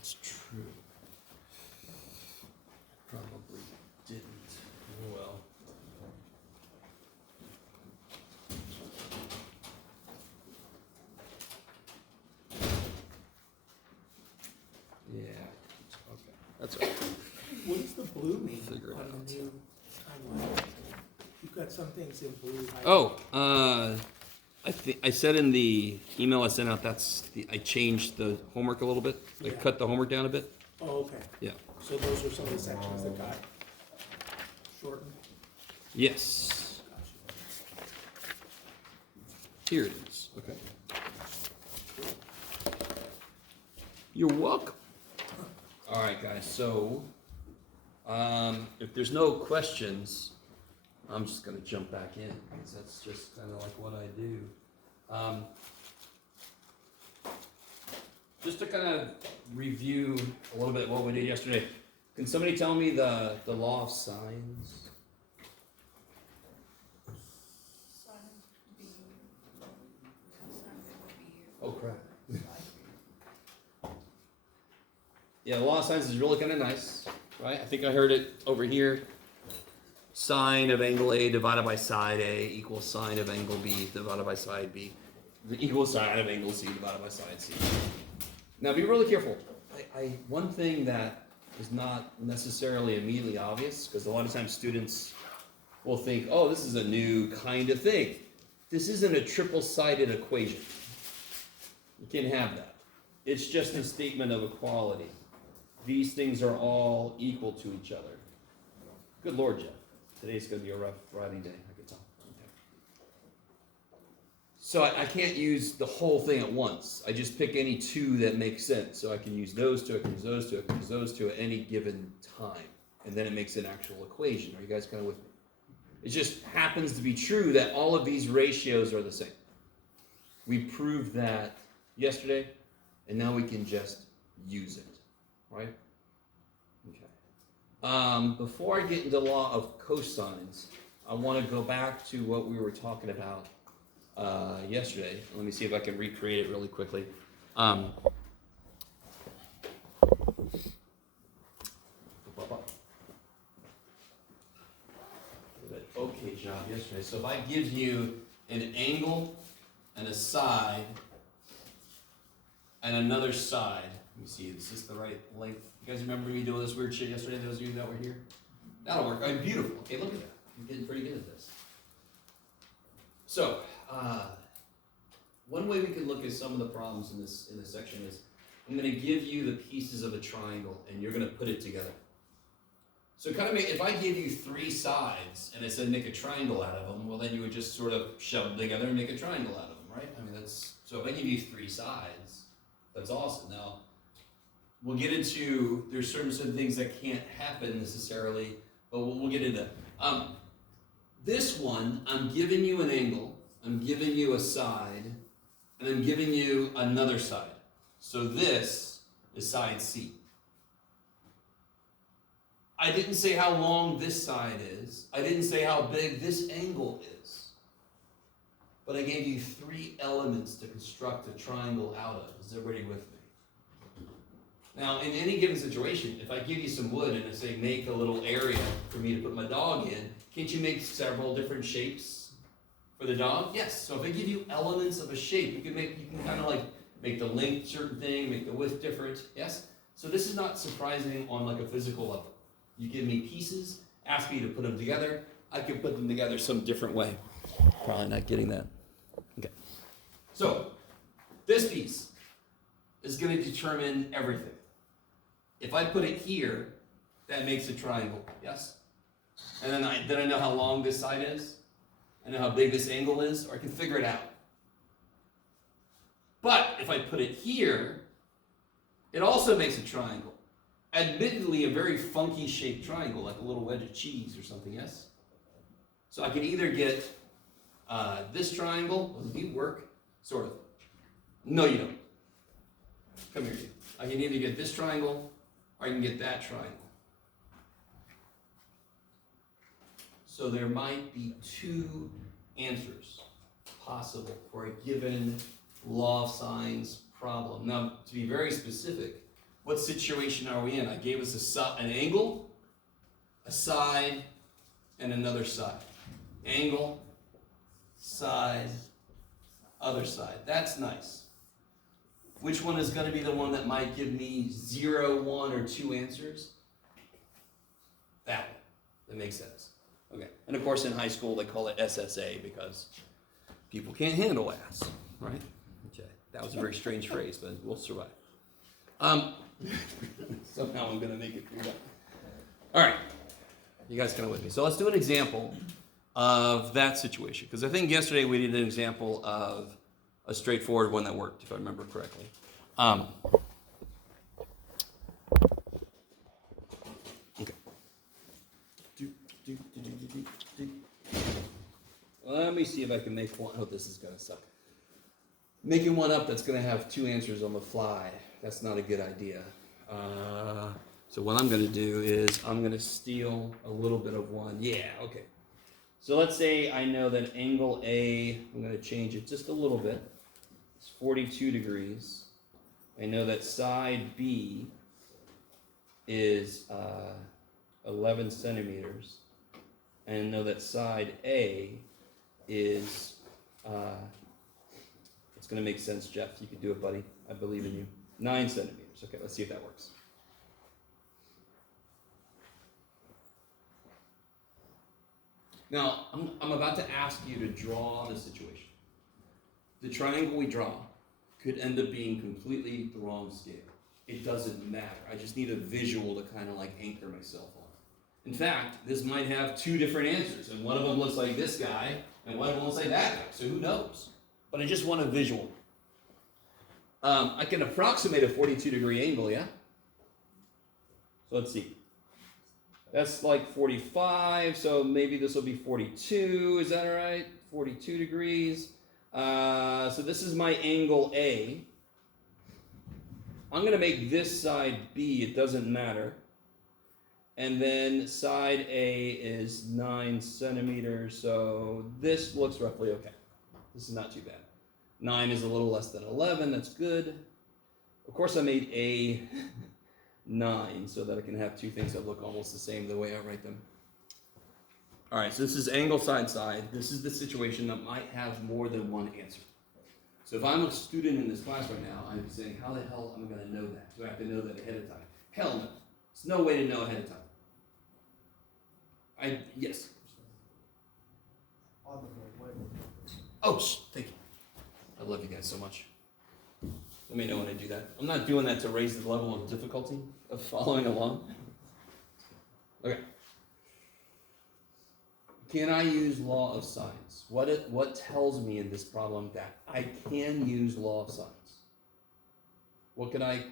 That's true. Probably didn't. Oh well. Yeah. Okay. That's all right. What does the blue mean Figure it on out. the new timeline? You've got some things in blue. Oh, I said in the email I sent out I changed the homework a little bit. I Yeah. cut the homework down a bit. Oh, okay. Yeah. So those are some of the sections that got shortened? Yes. Gotcha. Here it is. Okay. You're welcome. All right, guys. So, if there's no questions, I'm just gonna jump back in because that's just kind of like what I do. Just to kind of review a little bit what we did yesterday. Can somebody tell me the law of sines? Oh crap. Yeah, the law of sines is really kind of nice, right? I think I heard it over here. Sine of angle A divided by side A equals sine of angle B divided by side B equals sine of angle C divided by side C. Now be really careful. One thing that is not necessarily immediately obvious, because a lot of times students will think, oh, this is a new kind of thing. This isn't a triple-sided equation. You can't have that. It's just a statement of equality. These things are all equal to each other. Good Lord, Jeff. Today's going to be a rough writing day, I can tell. Okay. So I can't use the whole thing at once. I just pick any two that make sense. So I can use those two, I can use those two, I can use those two at any given time. And then it makes an actual equation. Are you guys kind of with me? It just happens to be true that all of these ratios are the same. We proved that yesterday, and now we can just use it, right? Okay. Before I get into law of cosines, I want to go back to what we were talking about yesterday. Let me see if I can recreate it really quickly. Okay job yesterday. So if I give you an angle and a side and another side, let me see, is this the right length? You guys remember me doing this weird shit yesterday, those of you that were here? That'll work. Oh, beautiful. Okay, look at that. I'm getting pretty good at this. So, one way we can look at some of the problems in this section is, I'm going to give you the pieces of a triangle, and you're going to put it together. So kind of if I give you three sides, and I said make a triangle out of them, well then you would just sort of shove them together and make a triangle out of them, right? I mean, so if I give you three sides, that's awesome. Now, we'll get into, there's certain things that can't happen necessarily, but we'll get into that. This one, I'm giving you an angle, I'm giving you a side, and I'm giving you another side. So this is side C. I didn't say how long this side is. I didn't say how big this angle is. But I gave you three elements to construct a triangle out of. Is everybody with me? Now, in any given situation, if I give you some wood and I say make a little area for me to put my dog in, can't you make several different shapes for the dog? Yes. So if I give you elements of a shape, you can kind of like make the length certain thing, make the width different. Yes? So this is not surprising on like a physical level. You give me pieces, ask me to put them together, I can put them together some different way. Probably not getting that. Okay. So, this piece is going to determine everything. If I put it here, that makes a triangle, yes? And then I know how long this side is, I know how big this angle is, or I can figure it out. But if I put it here, it also makes a triangle. Admittedly, a very funky shaped triangle, like a little wedge of cheese or something, yes? So I can either get this triangle. Does it work? Sort of. No, you don't. Come here. I can either get this triangle, or I can get that triangle. So there might be two answers possible for a given law of sines problem. Now, to be very specific, what situation are we in? I gave us an angle, a side, and another side. Angle, side, other side. That's nice. Which one is going to be the one that might give me 0, 1, or 2 answers? That one. That makes sense. Okay. And of course in high school they call it SSA because people can't handle ass, right? Okay. That was a very strange phrase, but we'll survive. Somehow I'm going to make it through that. All right. You guys kind of with me. So let's do an example of that situation. Because I think yesterday we did an example of a straightforward one that worked, if I remember correctly. Okay. Let me see if I can make one. Oh, this is going to suck. Making one up that's going to have 2 answers on the fly. That's not a good idea. So what I'm going to do is I'm going to steal a little bit of one. Yeah, okay. So let's say I know that angle A, I'm going to change it just a little bit. It's 42 degrees. I know that side B is 11 centimeters. And I know that side A is, it's going to make sense, Jeff. You can do it, buddy. I believe in you. 9 centimeters. Okay, let's see if that works. Now, I'm about to ask you to draw the situation. The triangle we draw could end up being completely the wrong scale. It doesn't matter. I just need a visual to kind of like anchor myself on. In fact, this might have 2 different answers, and one of them looks like this guy, and one of them looks like that guy, so who knows? But I just want a visual. I can approximate a 42-degree angle, yeah? So let's see. That's like 45, so maybe this will be 42, is that all right? 42 degrees. So this is my angle A. I'm going to make this side B, it doesn't matter. And then side A is 9 centimeters, so this looks roughly okay. This is not too bad. 9 is a little less than 11, that's good. Of course I made A 9 so that I can have 2 things that look almost the same the way I write them. All right, so this is angle side side. This is the situation that might have more than one answer. So if I'm a student in this class right now, I'd be saying, how the hell am I going to know that? Do I have to know that ahead of time? Hell no. There's no way to know ahead of time. Yes. Oh, thank you. I love you guys so much. Let me know when I do that. I'm not doing that to raise the level of difficulty of following along. Okay. Can I use law of sines? What tells me in this problem that I can use law of sines? What can I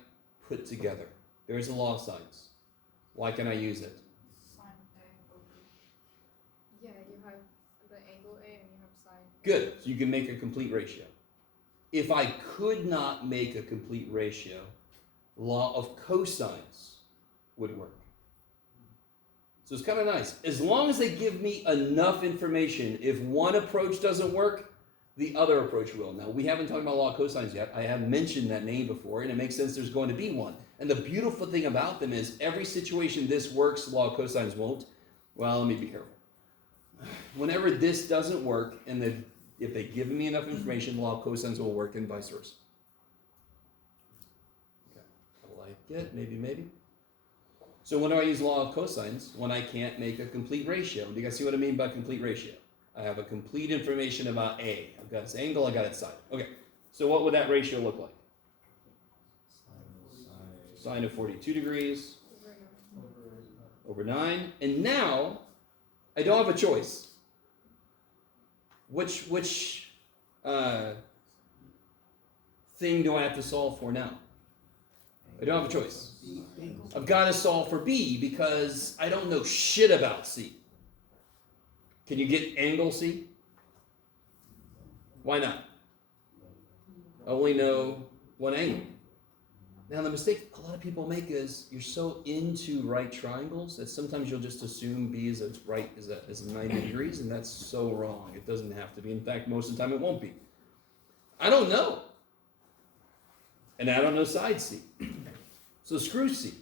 put together? There is a law of sines. Why can I use it? Sine A over B. Yeah, you have the angle A and you have sine. Good. So you can make a complete ratio. If I could not make a complete ratio, law of cosines would work. So it's kind of nice. As long as they give me enough information, if one approach doesn't work, the other approach will. Now, we haven't talked about law of cosines yet. I have mentioned that name before, and it makes sense there's going to be one. And the beautiful thing about them is every situation this works, law of cosines won't. Well, let me be careful. Whenever this doesn't work, and if they give me enough information, law of cosines will work, and vice versa. Okay, I like it. Maybe. So when do I use law of cosines? When I can't make a complete ratio. Do you guys see what I mean by complete ratio? I have a complete information about A. I've got its angle, I got its side. Okay, so what would that ratio look like? Sine of 42 degrees over 9. And now, I don't have a choice. Which thing do I have to solve for now? I don't have a choice. I've got to solve for B because I don't know shit about C. Can you get angle C? Why not? I only know one angle. Now the mistake a lot of people make is you're so into right triangles that sometimes you'll just assume B is right is 90 degrees, and that's so wrong. It doesn't have to be. In fact, most of the time it won't be. I don't know. And I don't know side C. So screw C.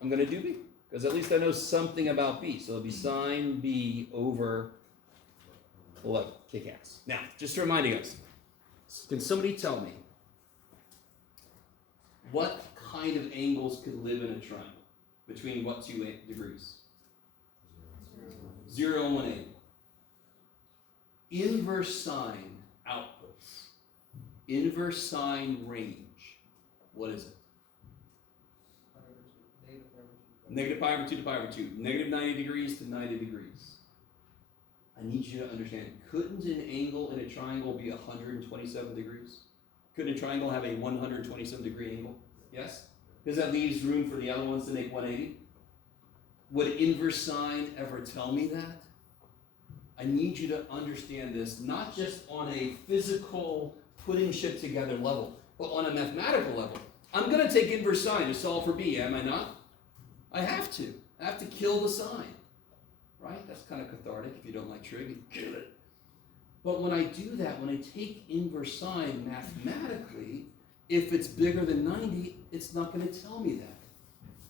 I'm going to do B, because at least I know something about B. So it'll be sine B over 11. Kick ass. Now, just to remind you guys, can somebody tell me what kind of angles could live in a triangle? Between what two degrees? 0 and 180. Inverse sine outputs. Inverse sine range. What is it? Negative pi over 2 to pi over 2. Negative 90 degrees to 90 degrees. I need you to understand, couldn't an angle in a triangle be 127 degrees? Couldn't a triangle have a 127 degree angle? Yes? Because that leaves room for the other ones to make 180. Would inverse sine ever tell me that? I need you to understand this, not just on a physical putting shit together level, but on a mathematical level. I'm going to take inverse sine to solve for B, am I not? I have to. I have to kill the sine. Right? That's kind of cathartic. If you don't like trig, you kill it. But when I do that, when I take inverse sine mathematically, if it's bigger than 90, it's not going to tell me that.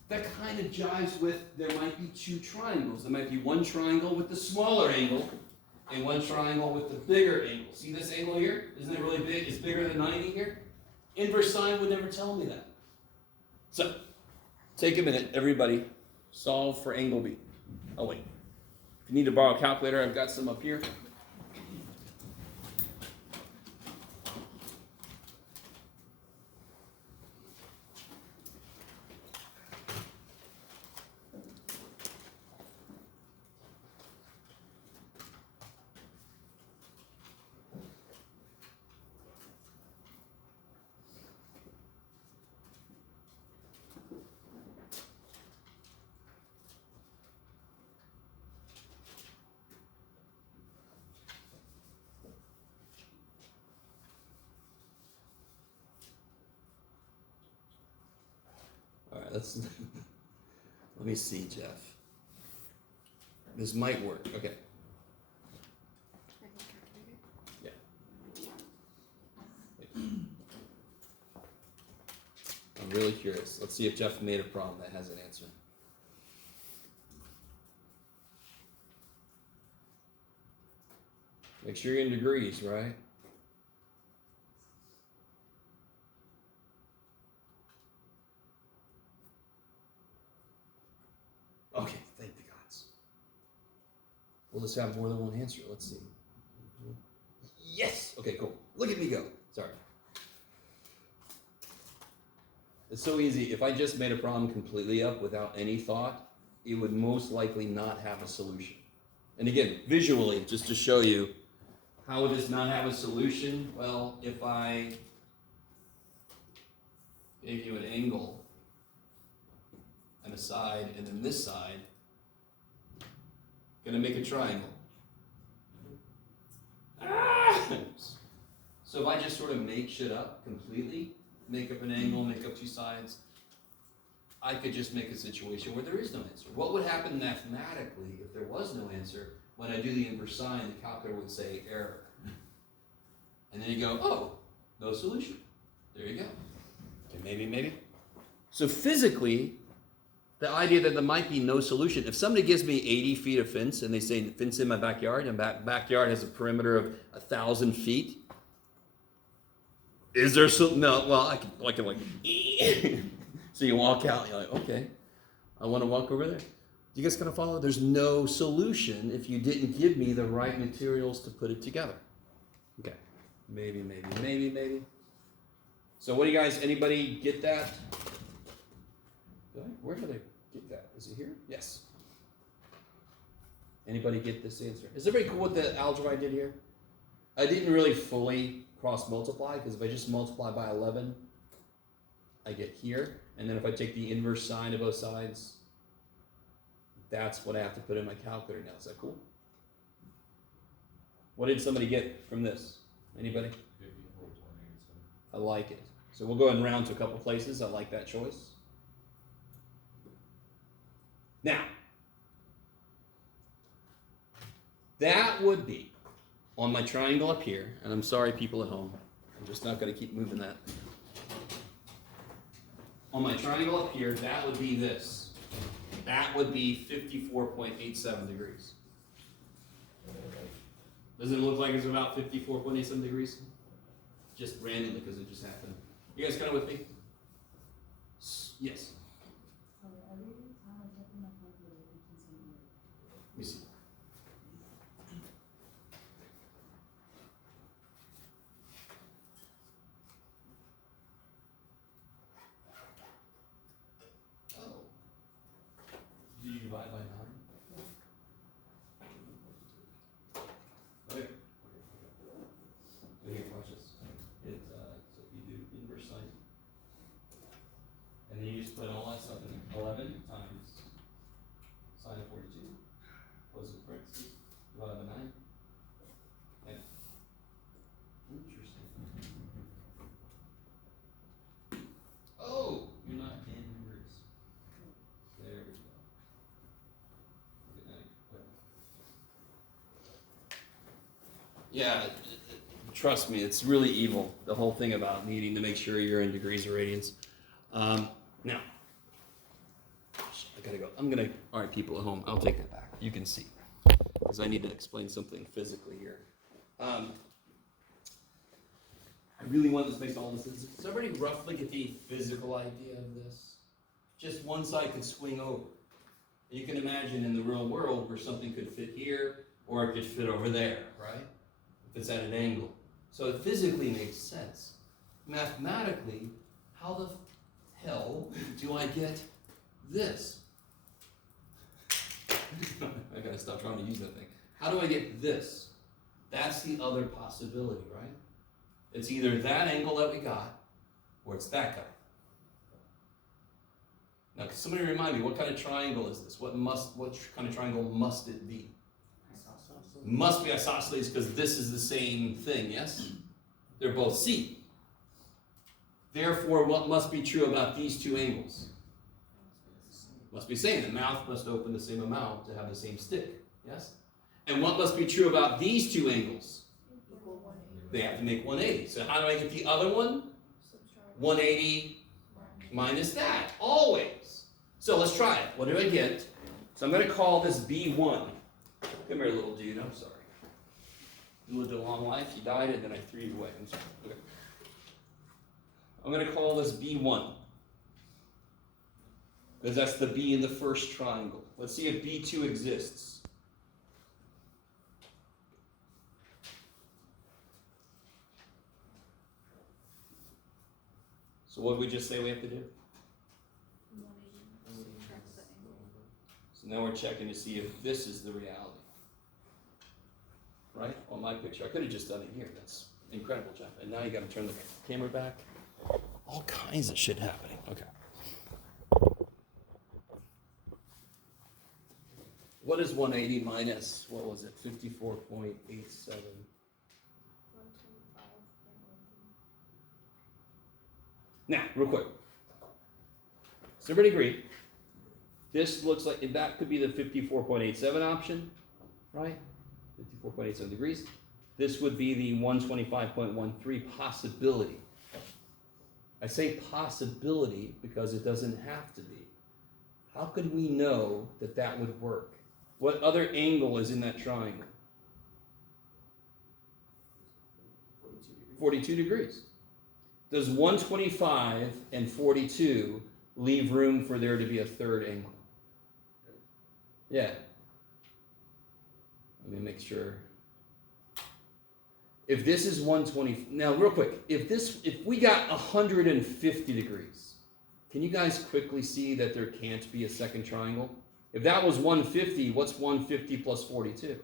That kind of jives with, there might be two triangles. There might be one triangle with the smaller angle and one triangle with the bigger angle. See this angle here? Isn't it really big? It's bigger than 90 here? Inverse sine would never tell me that. So, take a minute, everybody. Solve for angle B. Oh, wait. If you need to borrow a calculator, I've got some up here. All right, let's let me see, Jeff. This might work. Okay. Yeah. I'm really curious. Let's see if Jeff made a problem that has an answer. Make sure you're in degrees, right? Okay, thank the gods. We'll just have more than one answer. Let's see. Yes! Okay, cool. Look at me go. Sorry. It's so easy. If I just made a problem completely up without any thought, it would most likely not have a solution. And again, visually, just to show you, how would this not have a solution? Well, if I gave you an angle and a side, and then this side, gonna make a triangle. So if I just sort of make shit up completely, make up an angle, make up two sides, I could just make a situation where there is no answer. What would happen mathematically if there was no answer? When I do the inverse sine, the calculator would say error. And then you go, oh, no solution. There you go. Okay, maybe. So physically, the idea that there might be no solution. If somebody gives me 80 feet of fence and they say fence in my backyard, and backyard has a perimeter of 1,000 feet, is there no? Well, I can like. So you walk out, and you're like, okay, I want to walk over there. You guys gonna follow? There's no solution if you didn't give me the right materials to put it together. Okay, maybe. So what do you guys? Anybody get that? Where did I get that? Is it here? Yes. Anybody get this answer? Is everybody cool with the algebra I did here? I didn't really fully cross multiply, because if I just multiply by 11, I get here. And then if I take the inverse sine of both sides, that's what I have to put in my calculator now. Is that cool? What did somebody get from this? Anybody? I like it. So we'll go ahead and round to a couple places. I like that choice. Now, that would be on my triangle up here, and I'm sorry people at home, I'm just not going to keep moving that. on my triangle up here, that would be this. That would be 54.87 degrees. Doesn't it look like it's about 54.87 degrees? Just randomly, because it just happened. You guys kind of with me? Yes. Let me see. Oh. Do you divide by 9? Okay. Okay, watch this. So you do inverse sine. And then you just put all that stuff in there. 11 times sine of 42. Close the parentheses. Divide by 9. And interesting. Oh, you're not in degrees. There we go. Good night. Yeah, trust me, it's really evil, the whole thing about needing to make sure you're in degrees or radians. Now, I gotta go. All right, people at home, I'll take that back. You can see, because I need to explain something physically here. I really want this to make all this. Does everybody roughly get the physical idea of this? Just one side could swing over. You can imagine in the real world where something could fit here, or it could fit over there, right? If it's at an angle. So it physically makes sense. Mathematically, how the hell do I get this? I gotta stop trying to use that thing. How do I get this? That's the other possibility, right? It's either that angle that we got, or it's that guy. Now, can somebody remind me, what kind of triangle is this? What kind of triangle must it be? Must be isosceles because this is the same thing, yes? They're both C. Therefore, what must be true about these two angles? Must be the same. The mouth must open the same amount to have the same stick, yes? And what must be true about these two angles? They have to make 180. So how do I get the other one? 180 minus that, always. So let's try it. What do I get? So I'm going to call this B1. Come here, little dude. I'm sorry. You lived a long life. You died, and then I threw you away. I'm sorry. Okay. I'm going to call this B1. Because that's the B in the first triangle. Let's see if B2 exists. So what did we just say we have to do? So now we're checking to see if this is the reality. Right? On my picture. I could have just done it here. That's incredible, Jeff. And now you got to turn the camera back. All kinds of shit happening. Okay. What is 180 minus, what was it, 54.87? Now, real quick. Does everybody agree? This looks like, if that could be the 54.87 option, right? 54.87 degrees. This would be the 125.13 possibility. I say possibility because it doesn't have to be. How could we know that that would work? What other angle is in that triangle? 42 degrees. Does 125 and 42 leave room for there to be a third angle? Yeah. Let me make sure. If this is 120, now real quick, if we got 150 degrees, can you guys quickly see that there can't be a second triangle? If that was 150, what's 150 plus 42?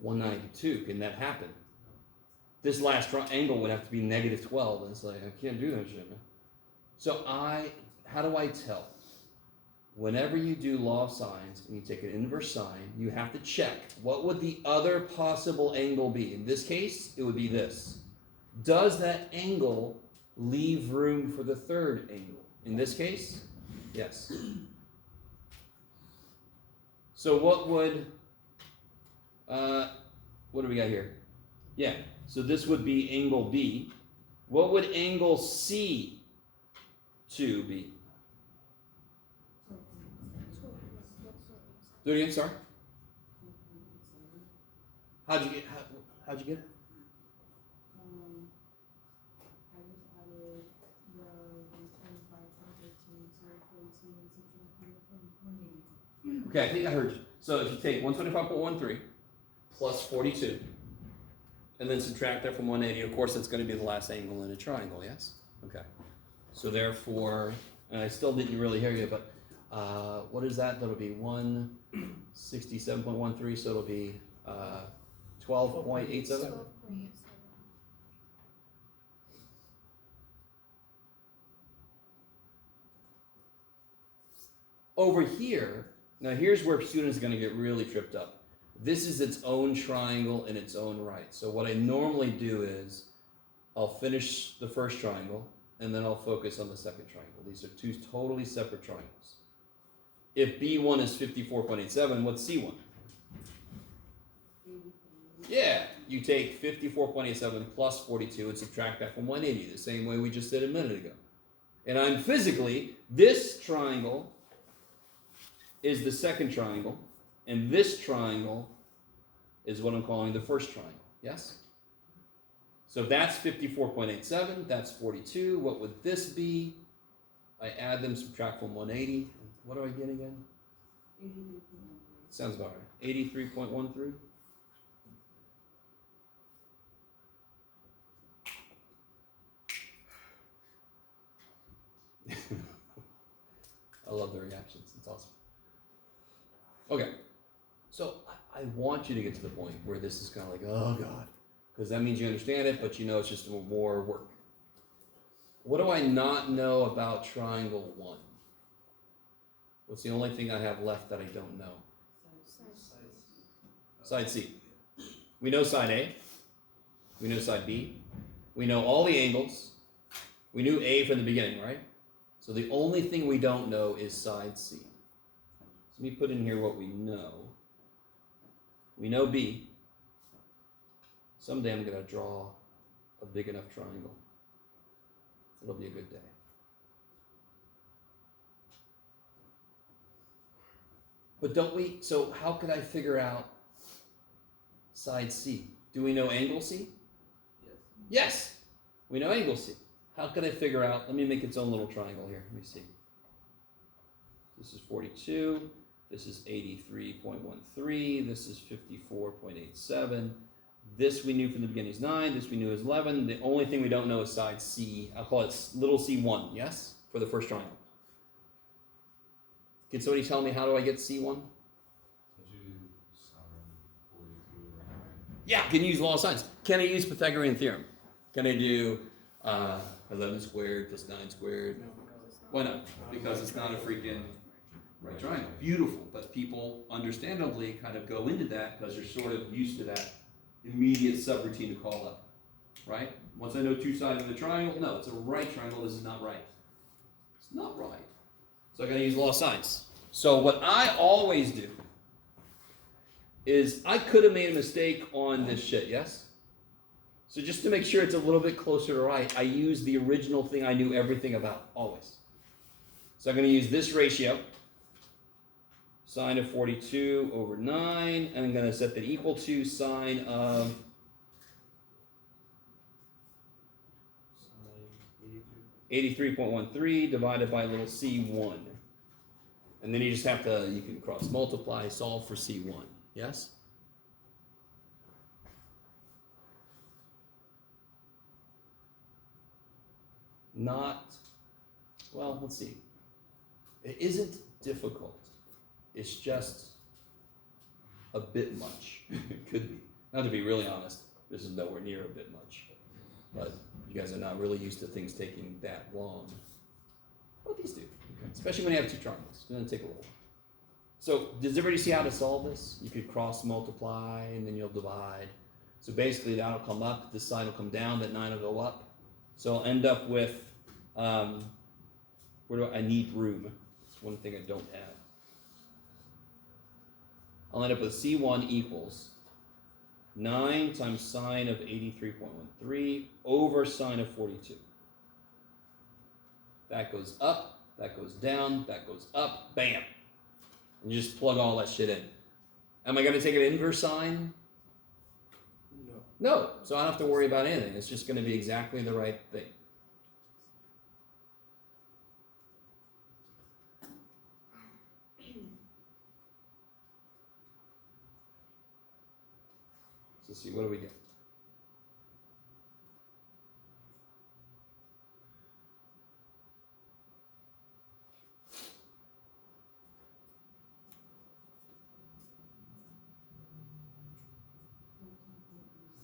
192. Can that happen? This last angle would have to be negative 12. And it's like, I can't do that shit, man. So how do I tell? Whenever you do law of sines and you take an inverse sine, you have to check what would the other possible angle be. In this case, it would be this. Does that angle leave room for the third angle? In this case, yes. So what would, what do we got here? Yeah, so this would be angle B. What would angle C 2b. What's Do it again, sorry. How'd you get it? I just added the 125 from 13 to 42 and subtracted it from 180. Okay, I think I heard you. So if you take 125.13 plus 42, and then subtract that from 180, of course that's going to be the last angle in a triangle, yes? Okay. So therefore, and I still didn't really hear you, but what is that? That'll be 167.13, so it'll be 12.87? 12.87. Over here, now here's where students are going to get really tripped up. This is its own triangle in its own right. So what I normally do is I'll finish the first triangle and then I'll focus on the second triangle. These are two totally separate triangles. If B1 is 54.87, what's C1? Yeah, you take 54.87 plus 42 and subtract that from 180, the same way we just did a minute ago. And I'm physically, this triangle is the second triangle, and this triangle is what I'm calling the first triangle, yes? So that's 54.87, that's 42. What would this be? I add them, subtract from 180. What do I get again? 83.13. Sounds about right. 83.13? I love the reactions. It's awesome. Okay. So I want you to get to the point where this is kind of like, oh God. Because that means you understand it, but you know it's just more work. What do I not know about triangle 1? What's the only thing I have left that I don't know? Side C. We know side A. We know side B. We know all the angles. We knew A from the beginning, right? So the only thing we don't know is side C. So let me put in here what we know. We know B. Someday I'm going to draw a big enough triangle. It'll be a good day. But don't we, so how could I figure out side C? Do we know angle C? Yes. Yes, we know angle C. How could I figure out, let me make its own little triangle here. Let me see. This is 42. This is 83.13. This is 54.87. This we knew from the beginning is 9. This we knew is 11. The only thing we don't know is side C. I'll call it little c1, yes? For the first triangle. Can somebody tell me how do I get c1? Yeah, I can use law of sines. Can I use Pythagorean theorem? Can I do 11 squared plus 9 squared? No. Why not? Because it's not a freaking right triangle. Beautiful, but people understandably kind of go into that because they're sort of used to that immediate subroutine to call up, right? Once I know two sides of the triangle, no, it's a right triangle, this is not right. It's not right. So I gotta use law of sines. So what I always do is I could have made a mistake on this shit, yes? So just to make sure it's a little bit closer to right, I use the original thing I knew everything about, always. So I'm gonna use this ratio, sine of 42 over 9, and I'm going to set that equal to sine of 83.13 divided by little c1. And then you just have to, you can cross multiply, solve for c1. Yes? Not, well, let's see. It isn't difficult. It's just a bit much. It could be. Now, to be really honest, this is nowhere near a bit much. But you guys are not really used to things taking that long. Well, these do. Okay. Especially when you have two triangles. It's going to take a little while. So, does everybody see how to solve this? You could cross multiply, and then you'll divide. So basically, that'll come up. This side will come down. That 9 will go up. So I'll end up with, I need room. That's one thing I don't have. I'll end up with C1 equals 9 times sine of 83.13 over sine of 42. that goes up, that goes down, that goes up, bam. And you just plug all that shit in. Am I going to take an inverse sine? No. No, so I don't have to worry about anything. It's just going to be exactly the right thing. So let's see, what do we get?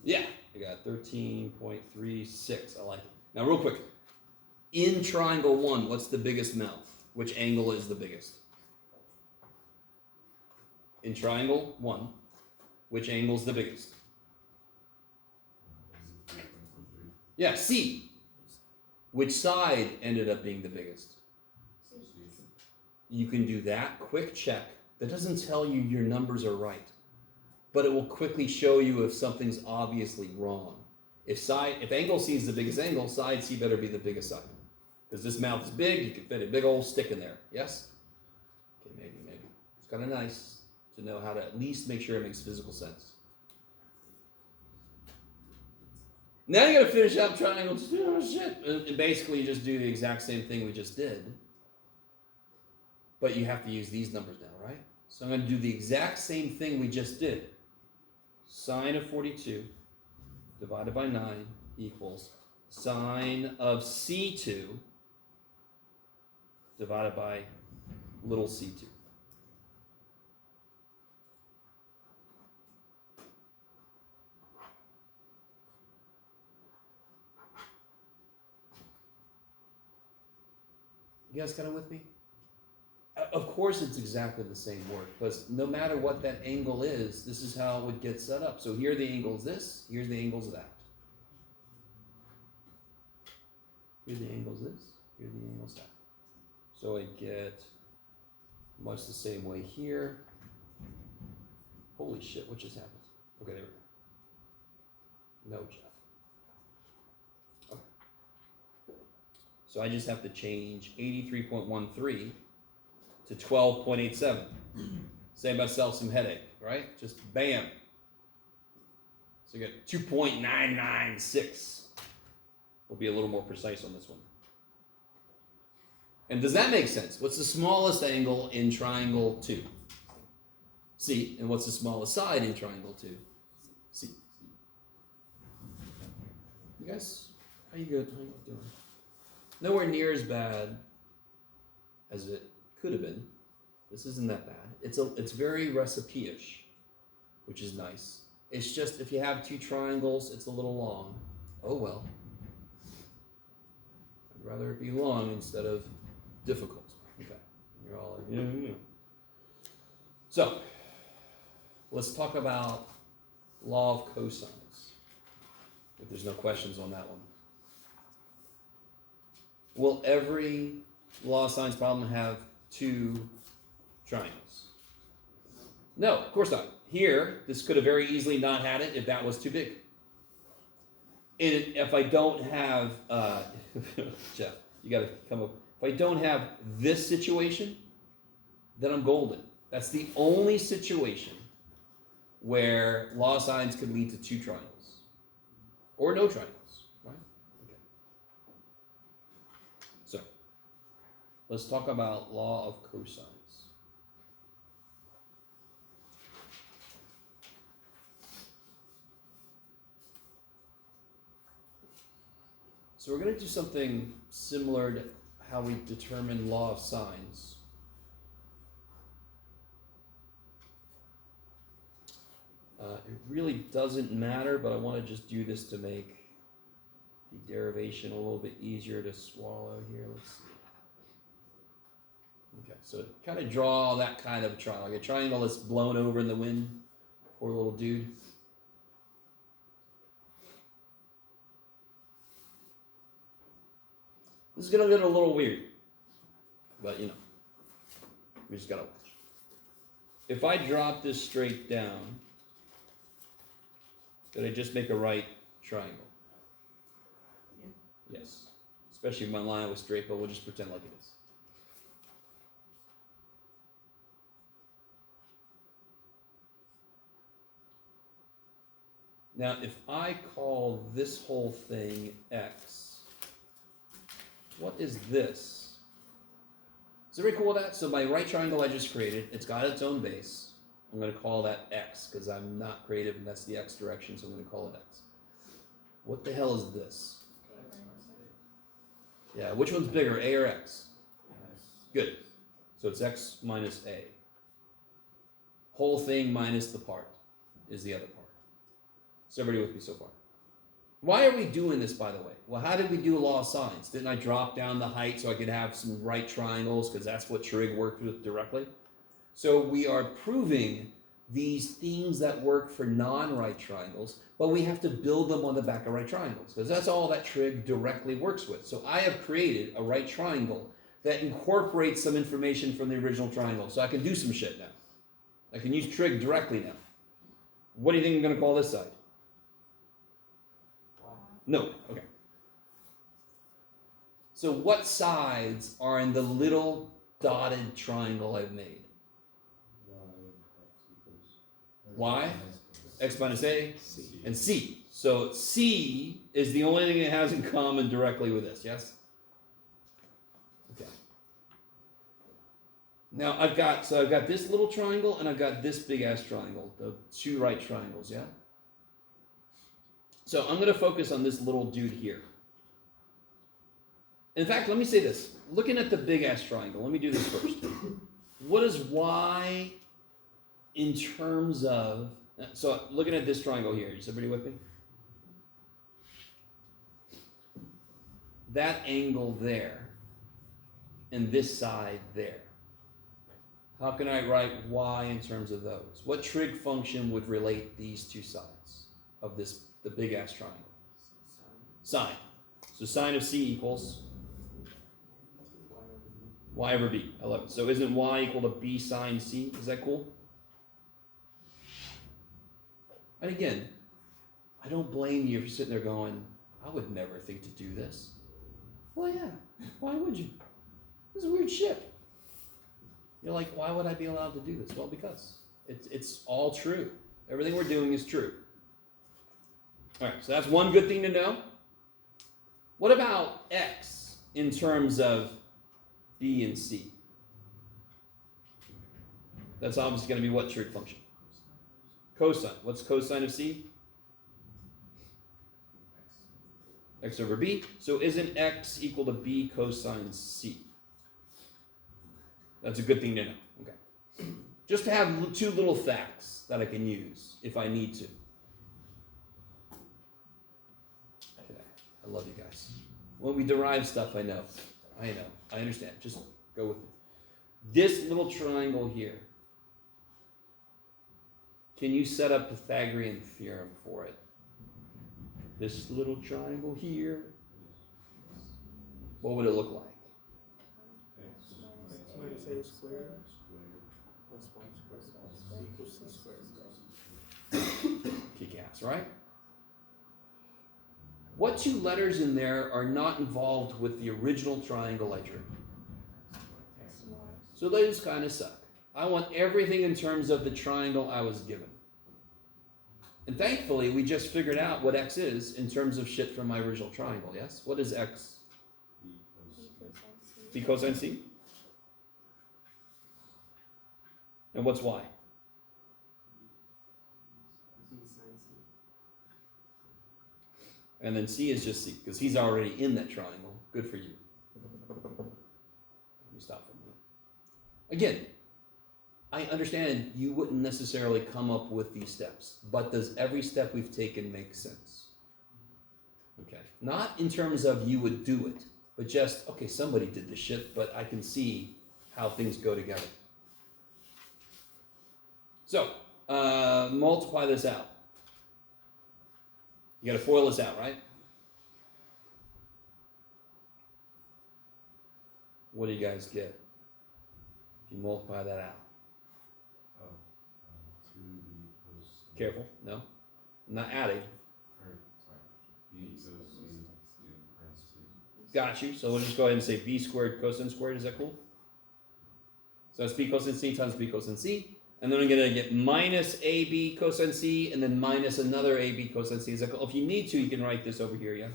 Yeah, I got 13.36. I like it. Now, real quick. In triangle 1, what's the biggest mouth? Which angle is the biggest? In triangle 1, which angle is the biggest? Yeah, C. Which side ended up being the biggest? You can do that. Quick check. That doesn't tell you your numbers are right, but it will quickly show you if something's obviously wrong. If angle C is the biggest angle, side C better be the biggest side. Because this mouth is big, you can fit a big old stick in there. Yes? Okay, maybe. It's kind of nice to know how to at least make sure it makes physical sense. Now you gotta finish up triangles. Oh shit. And basically you just do the exact same thing we just did. But you have to use these numbers now, right? So I'm gonna do the exact same thing we just did. Sine of 42 divided by 9 equals sine of C2 divided by little c2. You guys kind of with me? Of course it's exactly the same work, because no matter what that angle is, this is how it would get set up. So here the angle's this, here's the angle's that. Here the angle's this, here the angle's that. So I get much the same way here. Holy shit, what just happened? Okay, there we go. No, Jeff. Okay. So I just have to change 83.13 to 12.87. Save myself some headache, right? Just bam. So you get 2.996. We'll be a little more precise on this one. And does that make sense? What's the smallest angle in triangle 2? C. And what's the smallest side in triangle 2? C. You guys, how you good? How you doing? Nowhere near as bad as it could have been. This isn't that bad. It's very recipe-ish, which is nice. It's just if you have 2 triangles, it's a little long. Oh well. I'd rather it be long instead of difficult. Okay. You're all like, yeah. So, let's talk about law of cosines. If there's no questions on that one. Will every law of sines problem have 2 triangles? No, of course not. Here, this could have very easily not had it if that was too big. And if I don't have, Jeff, you gotta come up. If I don't have this situation, then I'm golden. That's the only situation where law of sines could lead to 2 triangles. Or no triangles, right? Okay. So, let's talk about law of cosines. So we're going to do something similar to how we determine law of sines. It really doesn't matter, but I want to just do this to make the derivation a little bit easier to swallow here. Let's see. Okay, so kind of draw that kind of triangle, like a triangle that's blown over in the wind. Poor little dude. This is going to get a little weird, but you know, we just got to watch. If I drop this straight down, did I just make a right triangle? Yeah. Yes. especially if my line was straight, but we'll just pretend like it is. Now, if I call this whole thing x, what is this? Is everybody cool with that? So my right triangle I just created, it's got its own base. I'm going to call that x because I'm not creative and that's the x direction, so I'm going to call it x. What the hell is this? Yeah, which one's bigger, a or x? Good. So it's x minus a. Whole thing minus the part is the other part. Is everybody with me so far? Why are we doing this, by the way? Well, how did we do law of sines? Didn't I drop down the height so I could have some right triangles because that's what trig worked with directly? So we are proving these things that work for non-right triangles, but we have to build them on the back of right triangles because that's all that trig directly works with. So I have created a right triangle that incorporates some information from the original triangle. So I can do some shit now. I can use trig directly now. What do you think I'm going to call this side? No. Okay. So what sides are in the little dotted triangle I've made? Y, x minus a, and c. So c is the only thing it has in common directly with this, yes? Okay. Now I've got this little triangle and I've got this big ass triangle, the two right triangles, yeah? So I'm going to focus on this little dude here. In fact, let me say this. Looking at the big ass triangle, let me do this first. What is y in terms of, so looking at this triangle here, is everybody with me? That angle there and this side there. How can I write y in terms of those? What trig function would relate these two sides of this, the big ass triangle? Sine. So sine of c equals y over b. I love it. So isn't y equal to b sine c? Is that cool? And again, I don't blame you for sitting there going, I would never think to do this. Well, yeah. Why would you? This is weird shit. You're like, why would I be allowed to do this? Well, because it's all true. Everything we're doing is true. All right, so that's one good thing to know. What about x in terms of b and c? That's obviously going to be what trig function? Cosine. What's cosine of c? X over b. So isn't x equal to b cosine c? That's a good thing to know. Okay. Just to have two little facts that I can use if I need to. Okay. I love you guys. When we derive stuff, I know. I understand. Just go with it. This little triangle here. Can you set up Pythagorean theorem for it? This little triangle here. What would it look like? X minus a squared plus y squared equals c squared. Kick ass, right? What two letters in there are not involved with the original triangle I drew? So those kind of suck. I want everything in terms of the triangle I was given. And thankfully, we just figured out what x is in terms of shit from my original triangle, yes? What is x? B cosine c. And what's y? And then c is just c, because he's already in that triangle. Good for you. Let me stop for a minute. Again, I understand you wouldn't necessarily come up with these steps, but does every step we've taken make sense? Okay. Not in terms of you would do it, but just, okay, somebody did this shit, but I can see how things go together. So, multiply this out. You got to FOIL this out, right? What do you guys get if you multiply that out? Careful, no. I'm not adding. Got you. So we'll just go ahead and say b squared cosine squared. Is that cool? So that's b cosine c times b cosine c. And then I'm going to get minus ab cosine c, and then minus another ab cosine c. Is that cool? If you need to, you can write this over here, yeah?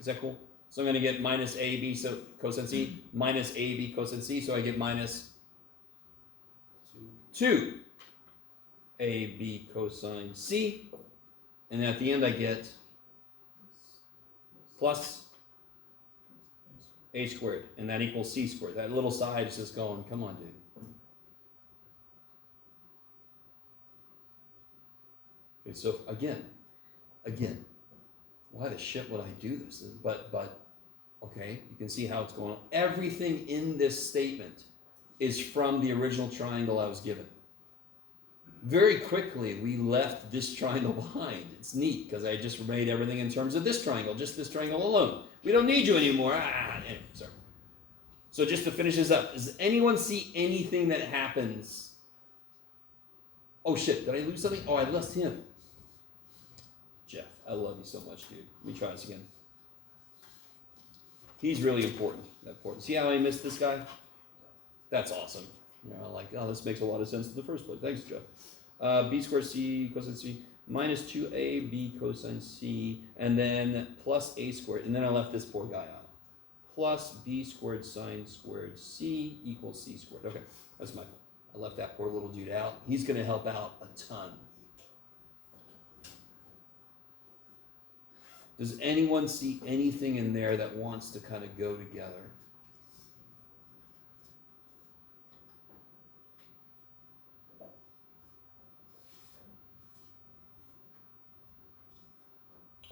Is that cool? So I'm going to get minus ab so cosine c, minus ab cosine c, so I get minus 2 ab cosine c. And then at the end I get plus a squared, and that equals c squared. That little side is just going, come on, dude. Okay, so again, why the shit would I do this? But okay, you can see how it's going on. Everything in this statement is from the original triangle I was given. Very quickly, we left this triangle behind. It's neat, because I just made everything in terms of this triangle, just this triangle alone. We don't need you anymore. Anyway, sorry. So just to finish this up, does anyone see anything that happens? Oh shit, did I lose something? Oh, I lost him. Jeff, I love you so much, dude. Let me try this again. He's really important. See how I missed this guy? That's awesome. You know, like, oh, this makes a lot of sense in the first place. Thanks, Jeff. B squared c cosine c minus 2ab cosine c, and then plus a squared, and then I left this poor guy out. Plus b squared sine squared c equals c squared. Okay, that's my fault. I left that poor little dude out. He's going to help out a ton. Does anyone see anything in there that wants to kind of go together?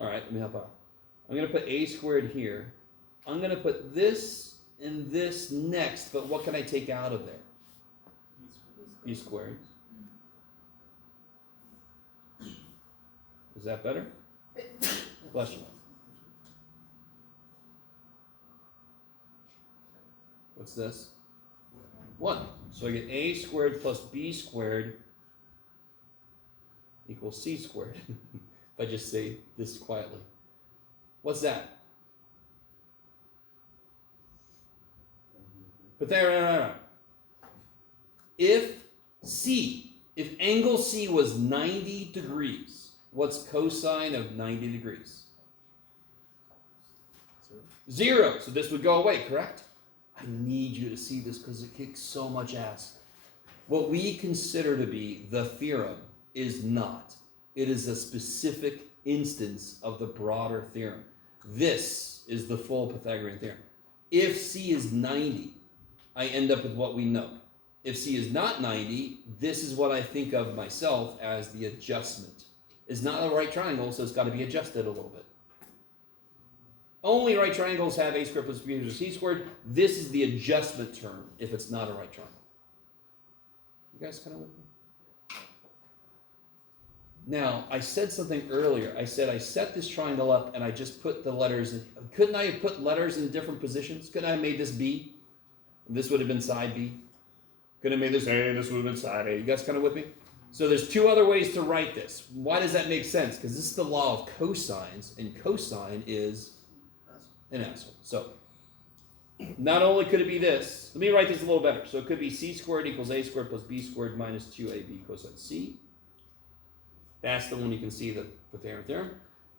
All right, let me help out. I'm going to put a squared here. I'm going to put this and this next, but what can I take out of there? B squared. Is that better? Bless you. What's this? 1. So I get a squared plus b squared equals c squared. If I just say this quietly. What's that? But there, if angle C was 90 degrees, what's cosine of 90 degrees? 0. So this would go away, correct? I need you to see this because it kicks so much ass. What we consider to be the theorem is not. It is a specific instance of the broader theorem. This is the full Pythagorean theorem. If C is 90, I end up with what we know. If C is not 90, this is what I think of myself as the adjustment. It's not a right triangle, so it's got to be adjusted a little bit. Only right triangles have a squared plus b equals c squared. This is the adjustment term if it's not a right triangle. You guys kind of with me? Now, I said something earlier. I said I set this triangle up and I just put the letters in. Couldn't I have put letters in different positions? Couldn't I have made this B? This would have been side B. Couldn't have made this A, this would have been side A. You guys kind of with me? So there's 2 other ways to write this. Why does that make sense? Because this is the law of cosines, and cosine is an asshole. So not only could it be this, let me write this a little better. So it could be c squared equals a squared plus b squared minus 2ab cosine c. That's the one you can see the Pythagorean theorem.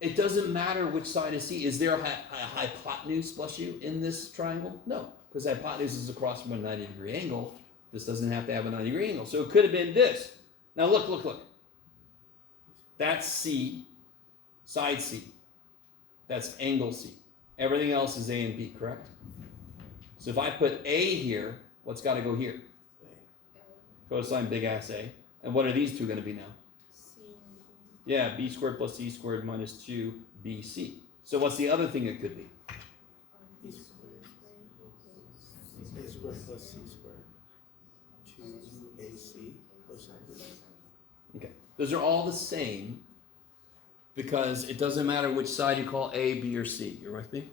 It doesn't matter which side is C. Is there a hypotenuse, bless you, in this triangle? No, because the hypotenuse is across from a 90-degree angle. This doesn't have to have a 90-degree angle. So it could have been this. Now look. That's C, side C. That's angle C. Everything else is A and B, correct? So if I put A here, what's got to go here? Cosine big ass A. And what are these two going to be now? Yeah, b squared plus c squared minus 2bc. So what's the other thing it could be? A squared plus c squared. 2ac cosine b. Okay. Those are all the same because it doesn't matter which side you call A, B, or C. You're with me?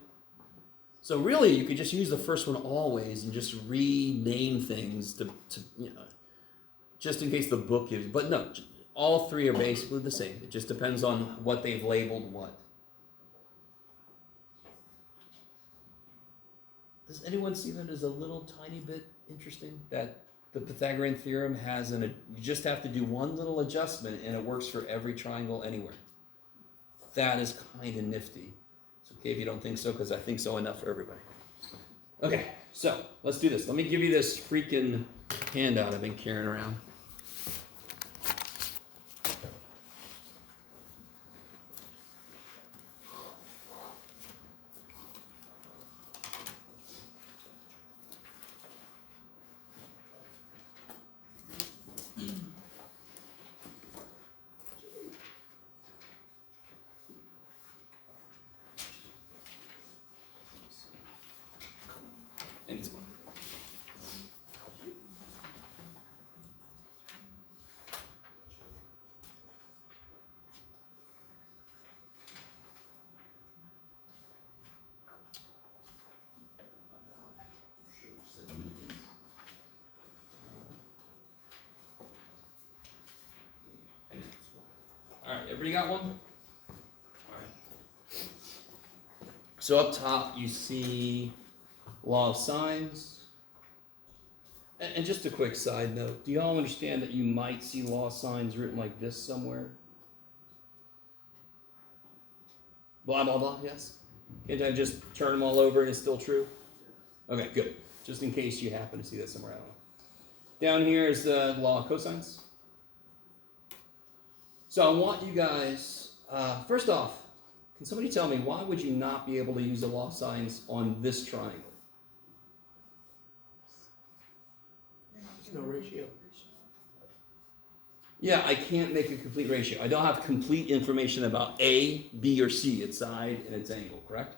So really, you could just use the first one always and just rename things to just in case the book gives. But no, all 3 are basically the same. It just depends on what they've labeled what. Does anyone see that as a little tiny bit interesting? That the Pythagorean theorem has you just have to do one little adjustment and it works for every triangle anywhere. That is kind of nifty. It's okay if you don't think so, because I think so enough for everybody. Okay, so let's do this. Let me give you this freaking handout I've been carrying around. Alright, everybody got one? Alright. So up top you see law of sines. And just a quick side note, do you all understand that you might see law of sines written like this somewhere? Blah, blah, blah, yes? Can't I just turn them all over and it's still true? Okay, good. Just in case you happen to see that somewhere, I don't know. Down here is the law of cosines. So I want you guys, first off, can somebody tell me why would you not be able to use the law of sines on this triangle? There's no ratio. Yeah, I can't make a complete ratio. I don't have complete information about A, B, or C, its side and its angle, correct?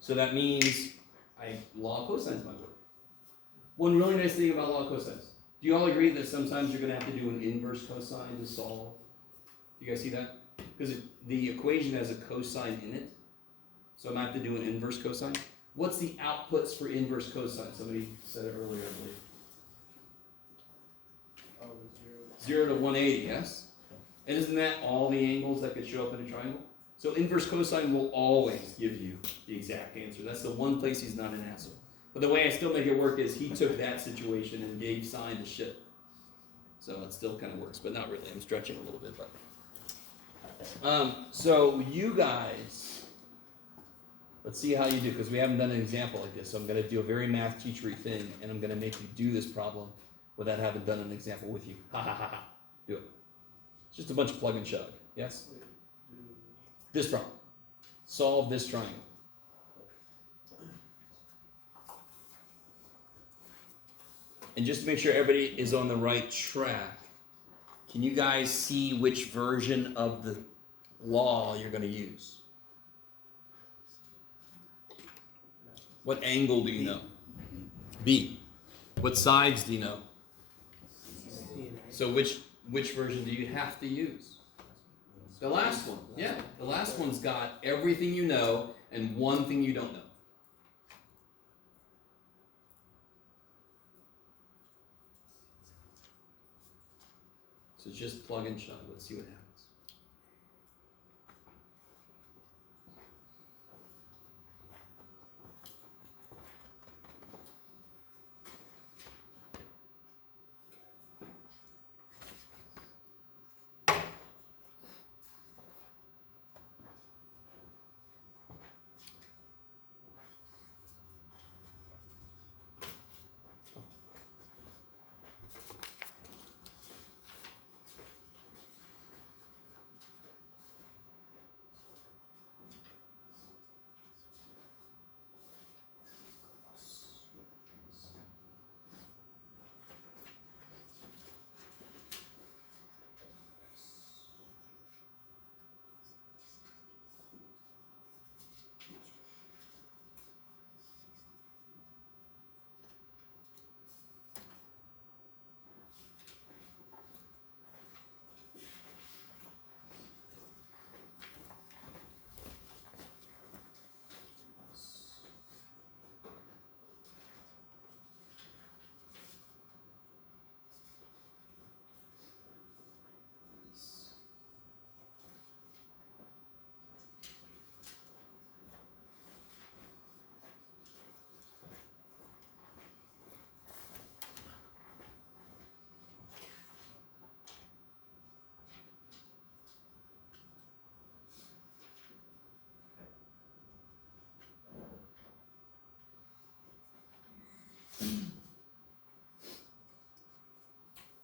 So that means law of cosines might work. One really nice thing about law of cosines. Do you all agree that sometimes you're going to have to do an inverse cosine to solve? You guys see that? Because the equation has a cosine in it. So I'm going to have to do an inverse cosine. What's the outputs for inverse cosine? Somebody said it earlier, I believe. 0 to 180, yes? And isn't that all the angles that could show up in a triangle? So inverse cosine will always give you the exact answer. That's the one place he's not an asshole. But the way I still make it work is he took that situation and gave sine to shit. So it still kind of works, but not really. I'm stretching a little bit, but. So you guys, let's see how you do, because we haven't done an example like this. So I'm going to do a very math teachery thing, and I'm going to make you do this problem without having done an example with you. Ha ha ha ha. Do it. It's just a bunch of plug and chug. Yes? This problem. Solve this triangle. And just to make sure everybody is on the right track, can you guys see which version of the law you're going to use? What angle do you know? B. What sides do you know? So which version do you have to use? The last one. Yeah, the last one's got everything you know and one thing you don't know. So just plug and chug. Let's see what happens.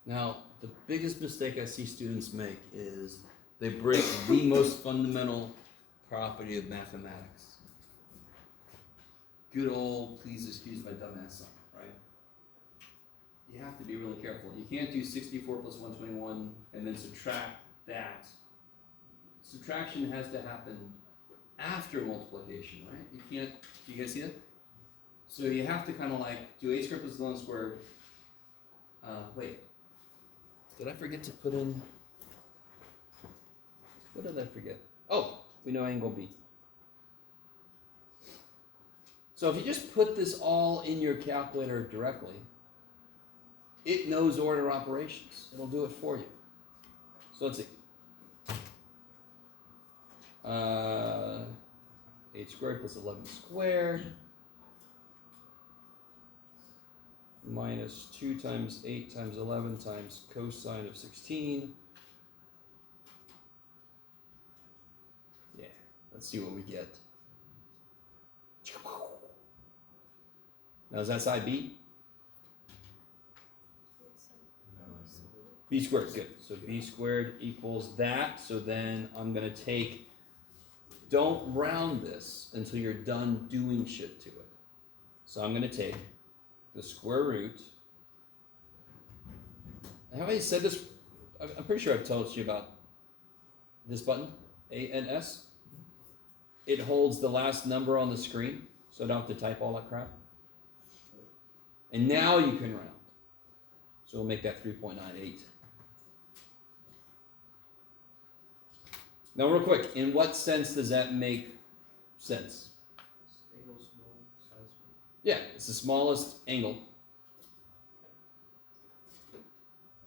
Now, the biggest mistake I see students make is they break the most fundamental property of mathematics. Good old, please excuse my dumbass son, right? You have to be really careful. You can't do 64 plus 121 and then subtract that. Subtraction has to happen after multiplication, right? You can't, do you guys see that? So you have to kind of like do a squared plus 1 squared. Wait, did I forget to put in, what did I forget? Oh, we know angle B. So if you just put this all in your calculator directly, it knows order operations. It'll do it for you. So let's see. 8 squared plus 11 squared minus 2 times 8 times 11 times cosine of 16. Yeah, let's see what we get. Now is that side B? B squared, good. So B squared equals that. So then I'm going to take, don't round this until you're done doing shit to it. So I'm going to take the square root. Have I said this? I'm pretty sure I've told you about this button, A and S. It holds the last number on the screen, so I don't have to type all that crap. And now you can round. So we'll make that 3.98. Now real quick, in what sense does that make sense? Angle small, size small. Yeah, it's the smallest angle.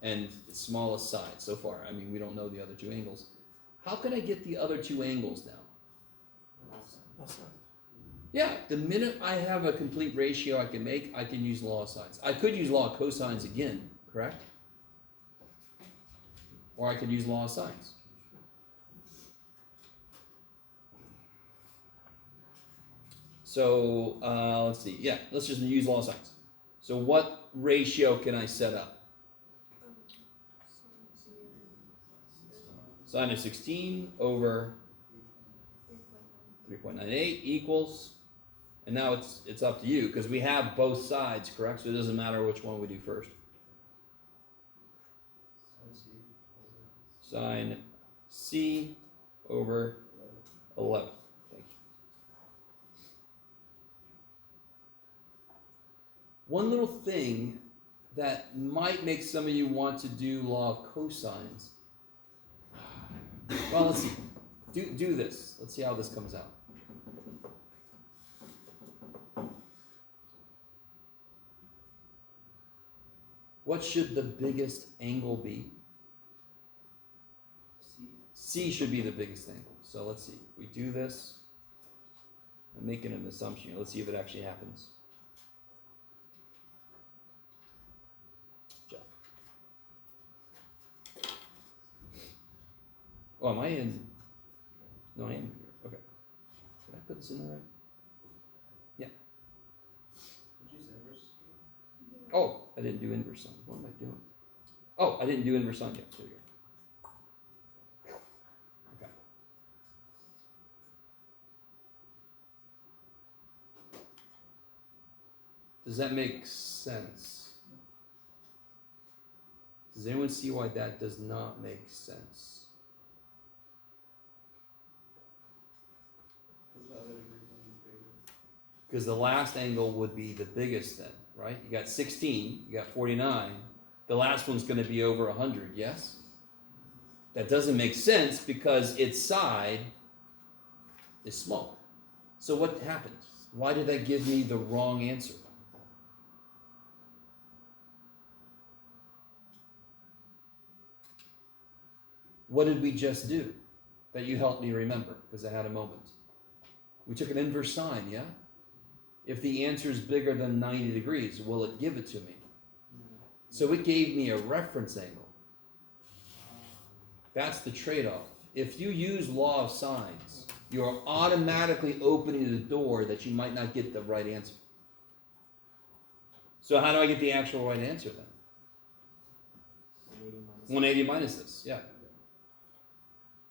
And its smallest side so far. I mean, we don't know the other two angles. How can I get the other two angles now? That's not. Yeah, the minute I have a complete ratio I can make, I can use law of sines. I could use law of cosines again, correct? Or I could use law of sines. So, let's see. Yeah, let's just use law of sines. So what ratio can I set up? Sine of 16 over 3.98 equals, and now it's up to you, because we have both sides, correct? So it doesn't matter which one we do first. Sine C over 11. Thank you. One little thing that might make some of you want to do law of cosines. Well, let's see. Do this. Let's see how this comes out. What should the biggest angle be? C should be the biggest angle. So let's see. If we do this, I'm making an assumption. Let's see if it actually happens. Oh, am I in? No, I am here. Okay. Did I put this in there right? Yeah. Did you use inverse? Oh, I didn't do inverse sine. What am I doing? Oh, I didn't do inverse sine yet. There you go. Okay. Does that make sense? Does anyone see why that does not make sense? Because the last angle would be the biggest then, right? You got 16, you got 49. The last one's going to be over 100, yes? That doesn't make sense because its side is small. So what happened? Why did that give me the wrong answer? What did we just do that you helped me remember? Because I had a moment. We took an inverse sine, yeah? If the answer is bigger than 90 degrees, will it give it to me? So it gave me a reference angle. That's the trade-off. If you use law of sines, you're automatically opening the door that you might not get the right answer. So how do I get the actual right answer then? 180 minus this, yeah.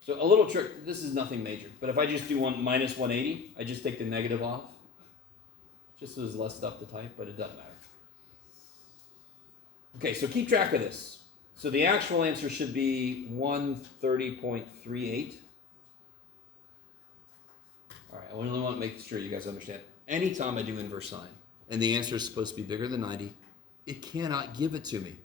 So a little trick, this is nothing major, but if I just do minus 180, I just take the negative off. Just so there's less stuff to type, but it doesn't matter. Okay, so keep track of this. So the actual answer should be 130.38. All right, I only want to make sure you guys understand. Anytime I do inverse sine, and the answer is supposed to be bigger than 90, it cannot give it to me.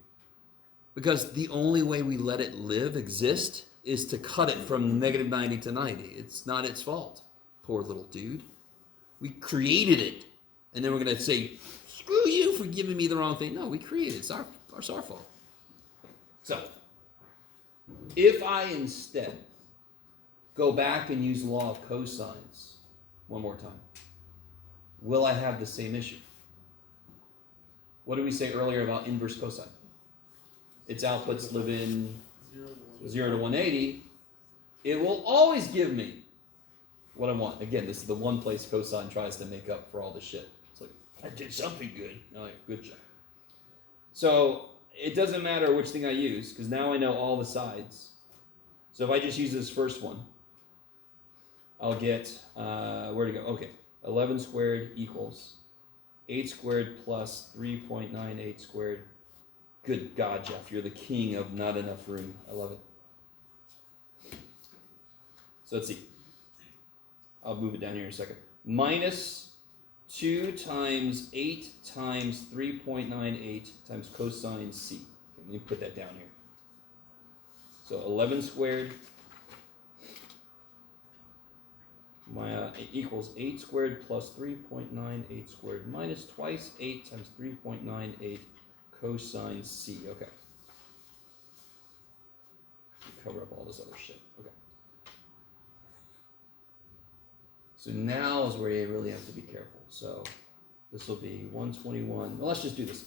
Because the only way we let it exist, is to cut it from negative 90 to 90. It's not its fault. Poor little dude. We created it. And then we're going to say, screw you for giving me the wrong thing. No, we created it. It's our fault. So, if I instead go back and use law of cosines one more time, will I have the same issue? What did we say earlier about inverse cosine? Its outputs live in 0 to 180. It will always give me what I want. Again, this is the one place cosine tries to make up for all the shit. It's like, I did something good. I'm like, good job. So it doesn't matter which thing I use, because now I know all the sides. So if I just use this first one, I'll get, where to go? Okay, 11 squared equals 8 squared plus 3.98 squared. Good God, Jeff, you're the king of not enough room. I love it. So let's see. I'll move it down here in a second. Minus 2 times 8 times 3.98 times cosine C. Okay, let me put that down here. So 11 squared equals 8 squared plus 3.98 squared minus twice 8 times 3.98 cosine C. Okay. Cover up all this other shit. Okay. So now is where you really have to be careful. So this will be 121. Well, let's just do this.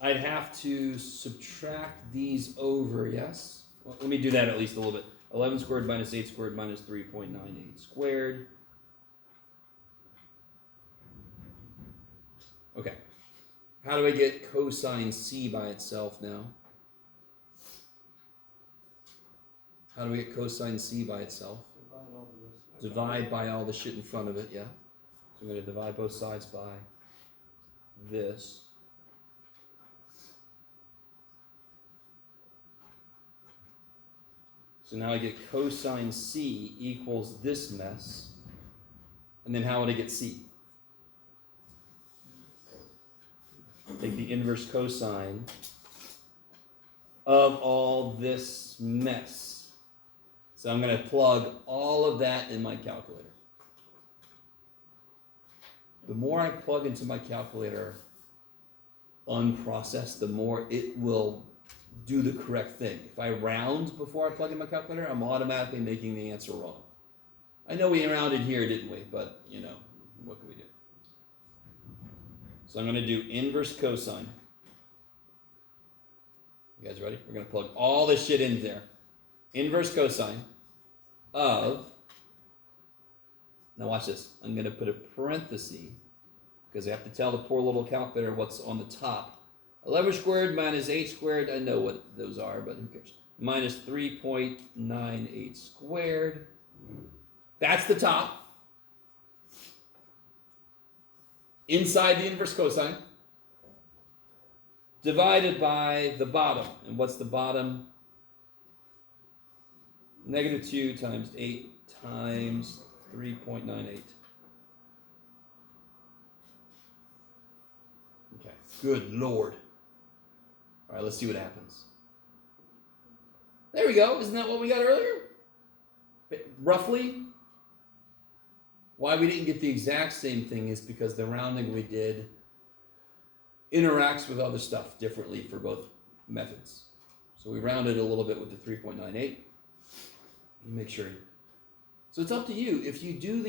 I'd have to subtract these over, yes? Well, let me do that at least a little bit. 11 squared minus 8 squared minus 3.98 squared. Okay. How do I get cosine C by itself now? How do we get cosine C by itself? Divide by all the shit in front of it, yeah? So I'm going to divide both sides by this. So now I get cosine C equals this mess. And then how would I get C? Take the inverse cosine of all this mess. So I'm going to plug all of that in my calculator. The more I plug into my calculator unprocessed, the more it will do the correct thing. If I round before I plug in my calculator, I'm automatically making the answer wrong. I know we rounded here, didn't we? But, you know, what can we do? So I'm going to do inverse cosine. You guys ready? We're going to plug all this shit in there. Inverse cosine of, now watch this. I'm going to put a parenthesis because I have to tell the poor little calculator what's on the top. 11 squared minus 8 squared, I know what those are, but who cares? Minus 3.98 squared. That's the top. Inside the inverse cosine. Divided by the bottom. And what's the bottom? Negative 2 times 8 times 3.98. Okay, good Lord. All right, let's see what happens. There we go. Isn't that what we got earlier? Roughly. Why we didn't get the exact same thing is because the rounding we did interacts with other stuff differently for both methods. So we rounded a little bit with the 3.98. Make sure. So it's up to you. If you do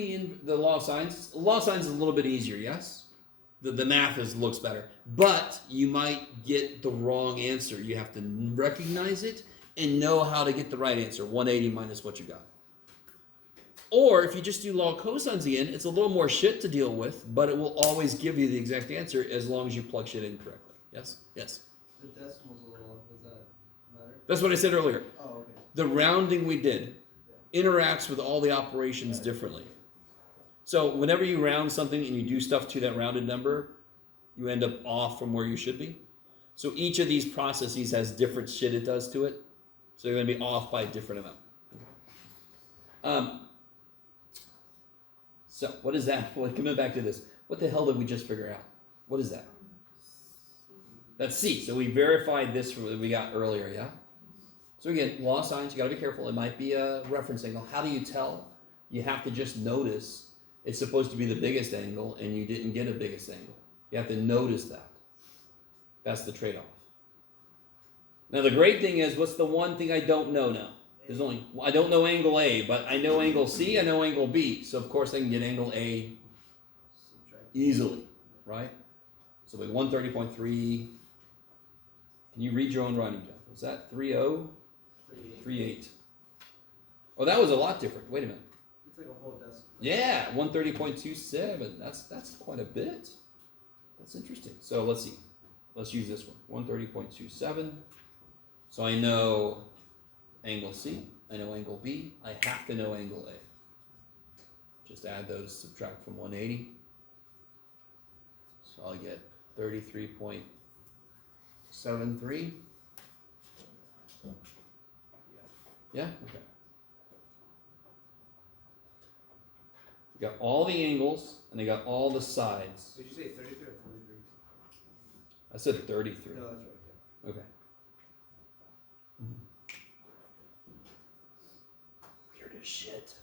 the law of sines is a little bit easier, yes? The math looks better. But you might get the wrong answer. You have to recognize it and know how to get the right answer. 180 minus what you got. Or if you just do law of cosines again, it's a little more shit to deal with, but it will always give you the exact answer as long as you plug shit in correctly. Yes? Yes. The decimal's a little up, does that matter? That's what I said earlier. Oh, okay. The rounding we did interacts with all the operations differently. So whenever you round something and you do stuff to that rounded number, you end up off from where you should be. So each of these processes has different shit it does to it. So you're going to be off by a different amount. So what is that? Well, coming back to this, what the hell did we just figure out? What is that? That's C. So we verified this from what we got earlier, yeah? So again, law of sines, you got to be careful. It might be a reference angle. How do you tell? You have to just notice it's supposed to be the biggest angle and you didn't get a biggest angle. You have to notice that. That's the trade-off. Now the great thing is, what's the one thing I don't know now? I don't know angle A, but I know angle C, I know angle B. So of course I can get angle A easily, right? So like 130.3. Can you read your own writing, Jeff? Was that 3.0? 3.8. Oh, that was a lot different. Wait a minute. It's like a whole decimal. Yeah, 130.27. That's quite a bit. That's interesting. So let's see. Let's use this one. 130.27. So I know angle C. I know angle B. I have to know angle A. Just add those, subtract from 180. So I'll get 33.73. Yeah? Okay. We got all the angles, and I got all the sides. Did you say 33 or 43? I said 33. No, that's right, yeah. Okay. Weird as shit.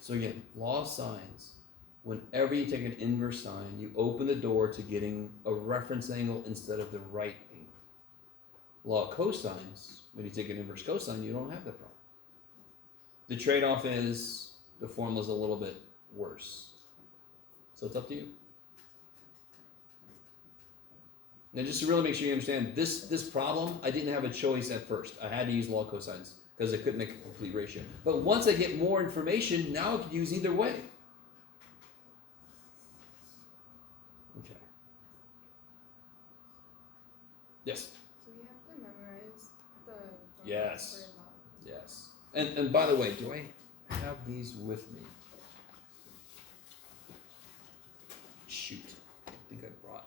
So again, law of sines. Whenever you take an inverse sine, you open the door to getting a reference angle instead of the right angle. Law of cosines, when you take an inverse cosine, you don't have that problem. The trade-off is the formula's a little bit worse. So it's up to you. Now just to really make sure you understand, this problem, I didn't have a choice at first. I had to use law of cosines because I couldn't make a complete ratio. But once I get more information, now I could use either way. Okay. Yes? So we have to memorize the formulas Yes. for law. Yes. And by the way, do I have these with me? Shoot. I think I brought.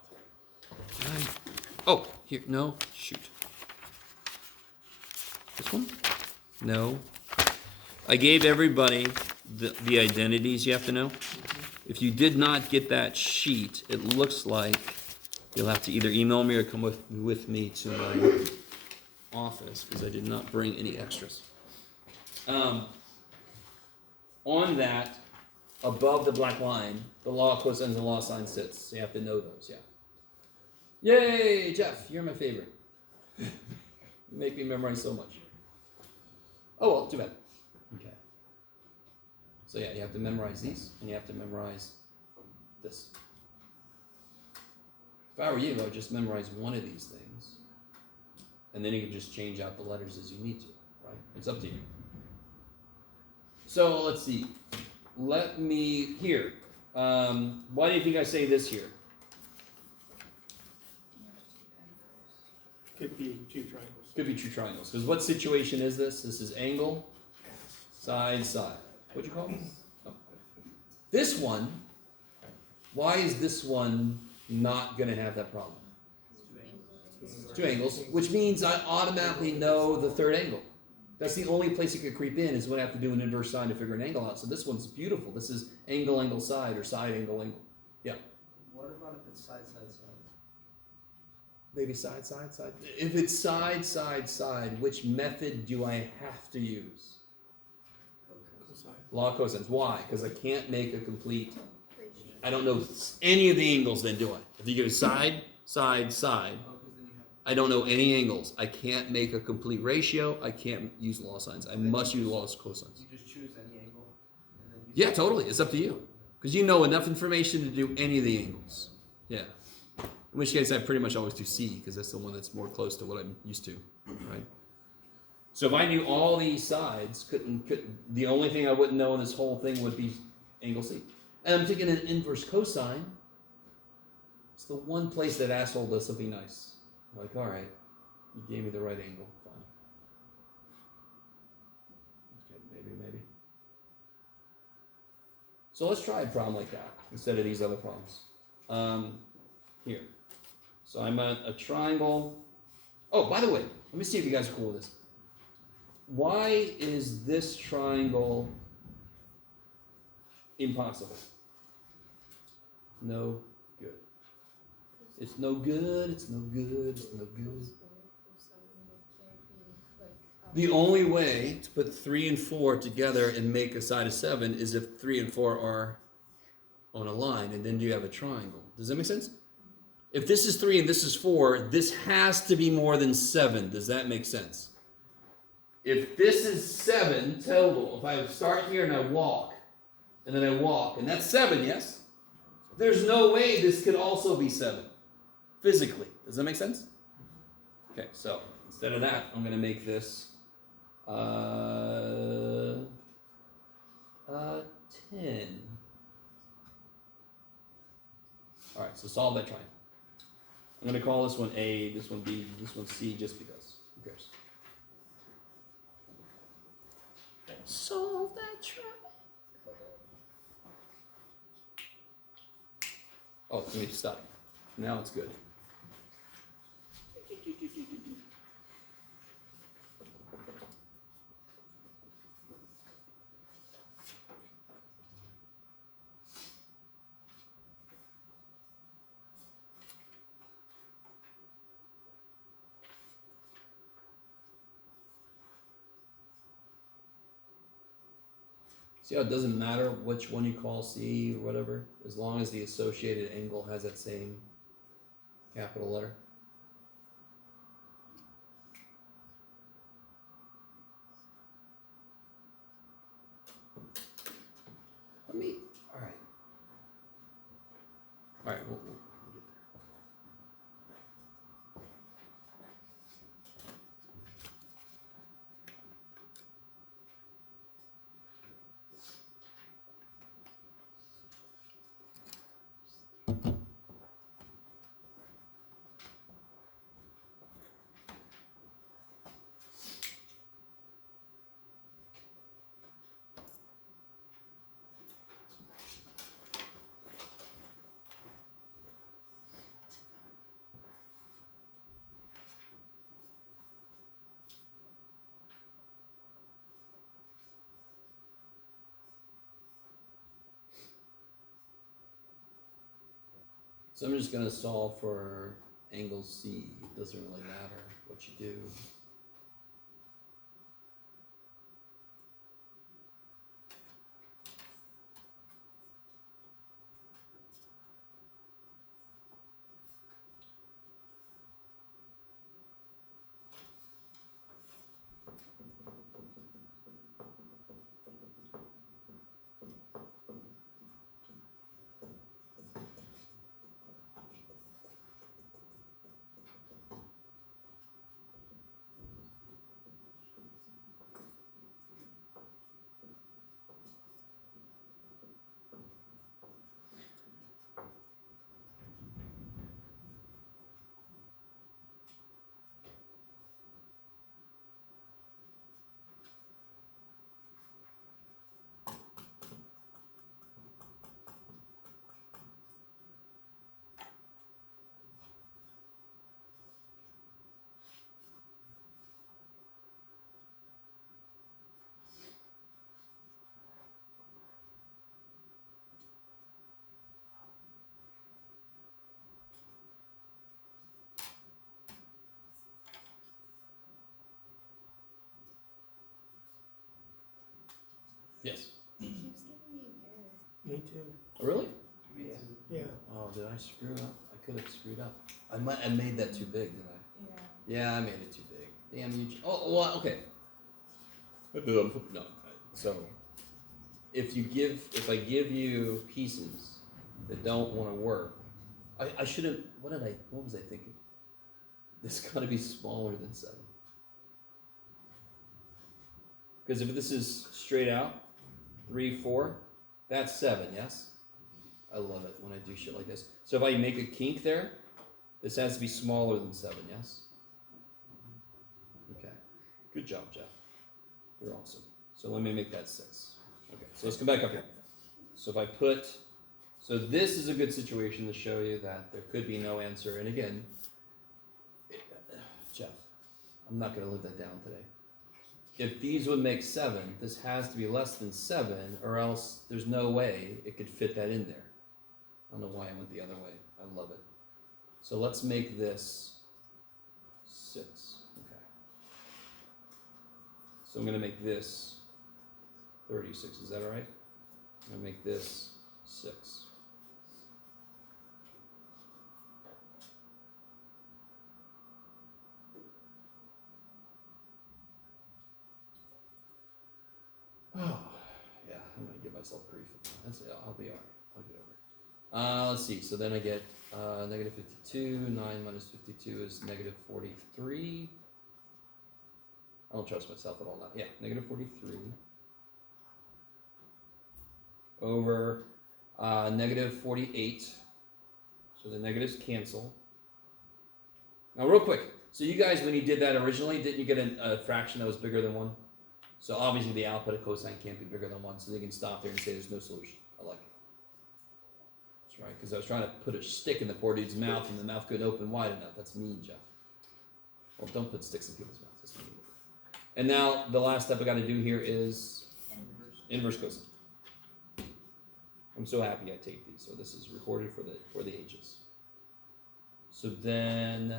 Oh, here. No. Shoot. This one? No. I gave everybody the identities you have to know. If you did not get that sheet, it looks like you'll have to either email me or come with me to my office because I did not bring any extras. On that, above the black line, the law of cosines and the law of sines sits. So you have to know those, yeah. Yay, Jeff, you're my favorite. You make me memorize so much. Oh, well, too bad. Okay. So yeah, you have to memorize these, and you have to memorize this. If I were you, I would just memorize one of these things, and then you can just change out the letters as you need to, right? It's up to you. So let's see. Let me, here. Why do you think I say this here? Could be two triangles. Could be two triangles. Because what situation is this? This is angle, side, side. What'd you call it? Oh. This one, why is this one not going to have that problem? It's two angles, which means I automatically know the third angle. That's the only place it could creep in is when I have to do an inverse sine to figure an angle out. So this one's beautiful. This is angle, angle, side, or side, angle, angle. Yeah. What about if it's side, side, side? Maybe side, side, side. If it's side, side, side, which method do I have to use? Law of cosines. Why? Because I can't make a complete, I don't know any of the angles then, do I? If you go side, side, side, I don't know any angles. I can't make a complete ratio. I can't use law of sines. I must use law of cosines. You just choose any angle? And then use Yeah, totally. It's up to you. Because you know enough information to do any of the angles. Yeah. In which case, I pretty much always do C, because that's the one that's more close to what I'm used to, right? So if I knew all these sides, the only thing I wouldn't know in this whole thing would be angle C. And I'm taking an inverse cosine. It's the one place that asshole does something nice. Like, all right, you gave me the right angle. Fine. Okay, maybe. So let's try a problem like that instead of these other problems. Here. So I'm at a triangle. Oh, by the way, let me see if you guys are cool with this. Why is this triangle impossible? No good. It's no good, it's no good, it's no good. The only way to put 3 and 4 together and make a side of 7 is if 3 and 4 are on a line, and then you have a triangle. Does that make sense? If this is 3 and this is 4, this has to be more than 7. Does that make sense? If this is 7 total, if I start here and I walk, and then I walk, and that's 7, yes? There's no way this could also be 7, physically. Does that make sense? Okay, so instead of that, I'm going to make this 10. All right, so solve that triangle. I'm going to call this one A, this one B, this one C, just because. Who cares? Solve that triangle. Oh, let me stop. Now it's good. See how it doesn't matter which one you call C or whatever, as long as the associated angle has that same capital letter. All right. All right, we'll get there. So I'm just going to solve for angle C. It doesn't really matter what you do. Yes. It keeps giving me an error. Me too. Really? Yeah. Oh, did I screw up? I could have screwed up. I made that too big, did I? Yeah. Yeah, I made it too big. Damn you. Oh, well, okay. No. So, if I give you pieces that don't want to work, I should have. What was I thinking? This got to be smaller than 7. Because if this is straight out, 3, 4, that's 7. Yes. I love it when I do shit like this. So if I make a kink there, this has to be smaller than 7, yes? Okay. Good job, Jeff. You're awesome. So let me make that 6. Okay, so let's come back up here. So if I put, so this is a good situation to show you that there could be no answer. And again, Jeff, I'm not going to live that down today. If these would make 7, this has to be less than 7, or else there's no way it could fit that in there. I don't know why I went the other way. I love it. So let's make this 6. Okay. So I'm going to make this 36. Is that all right? I'm going to make this 6. Oh, yeah, I'm going to give myself grief. That's it. I'll be all right. I'll get over it. Let's see. So then I get negative 52. 9 minus 52 is negative 43. I don't trust myself at all now. Yeah, negative 43 over negative 48. So the negatives cancel. Now, real quick. So you guys, when you did that originally, didn't you get a fraction that was bigger than 1? So obviously the output of cosine can't be bigger than 1, so they can stop there and say there's no solution. I like it. That's right, because I was trying to put a stick in the poor dude's mouth and the mouth couldn't open wide enough. That's mean, Jeff. Well, don't put sticks in people's mouths. That's mean. And now the last step I got to do here is inverse cosine. I'm so happy I taped these. So this is recorded for the ages. So then,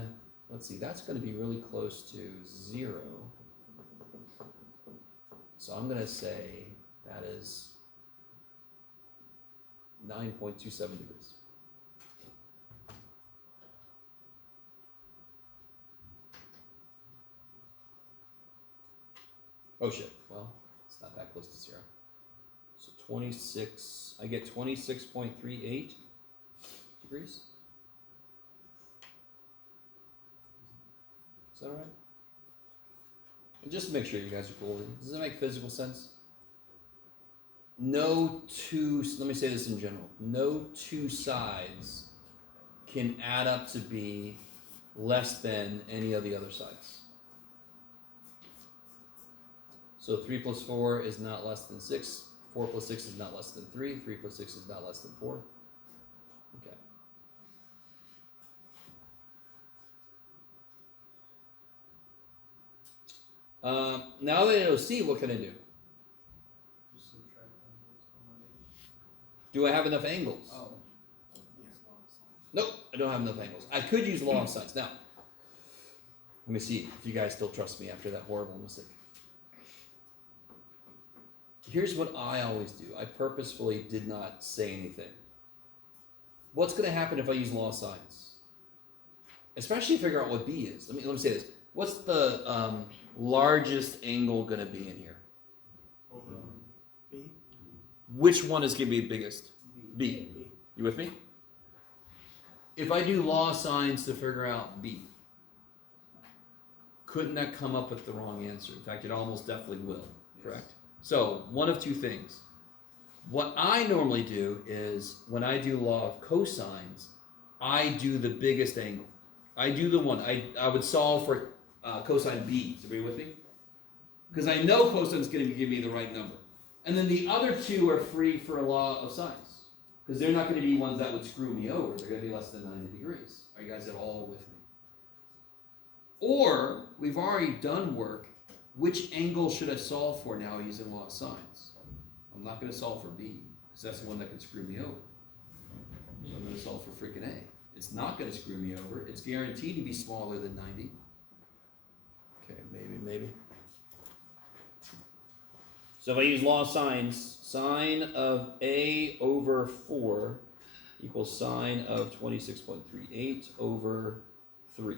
let's see, that's going to be really close to 0. So I'm going to say that is 9.27 degrees. Oh shit, well, it's not that close to 0. So 26, I get 26.38 degrees. Is that all right? And just to make sure you guys are cool, does it make physical sense? No two, let me say this in general, no two sides can add up to be less than any of the other sides. So 3 plus 4 is not less than 6, 4 plus 6 is not less than 3, 3 plus 6 is not less than 4. Okay. Now that I know C, what can I do? Do I have enough angles? Oh. Nope, I don't have enough angles. I could use law of sines. Now, let me see if you guys still trust me after that horrible mistake. Here's what I always do. I purposefully did not say anything. What's going to happen if I use law of sines? Especially to figure out what B is. Let me say this. What's the largest angle going to be in here? B. Which one is going to be the biggest? B. You with me? If I do law of sines to figure out B, couldn't that come up with the wrong answer? In fact, it almost definitely will, correct? So, one of two things. What I normally do is, when I do law of cosines, I do the biggest angle. I do the one. I would solve for cosine B. Are you with me? Because I know cosine is going to give me the right number. And then the other two are free for a law of sines. Because they're not going to be ones that would screw me over. They're going to be less than 90 degrees. Are you guys at all with me? Or, we've already done work. Which angle should I solve for now using law of sines? I'm not going to solve for B, because that's the one that could screw me over. So I'm going to solve for freaking A. It's not going to screw me over. It's guaranteed to be smaller than 90. Okay, maybe. So if I use law of sines, sine of A over 4 equals sine of 26.38 over 3.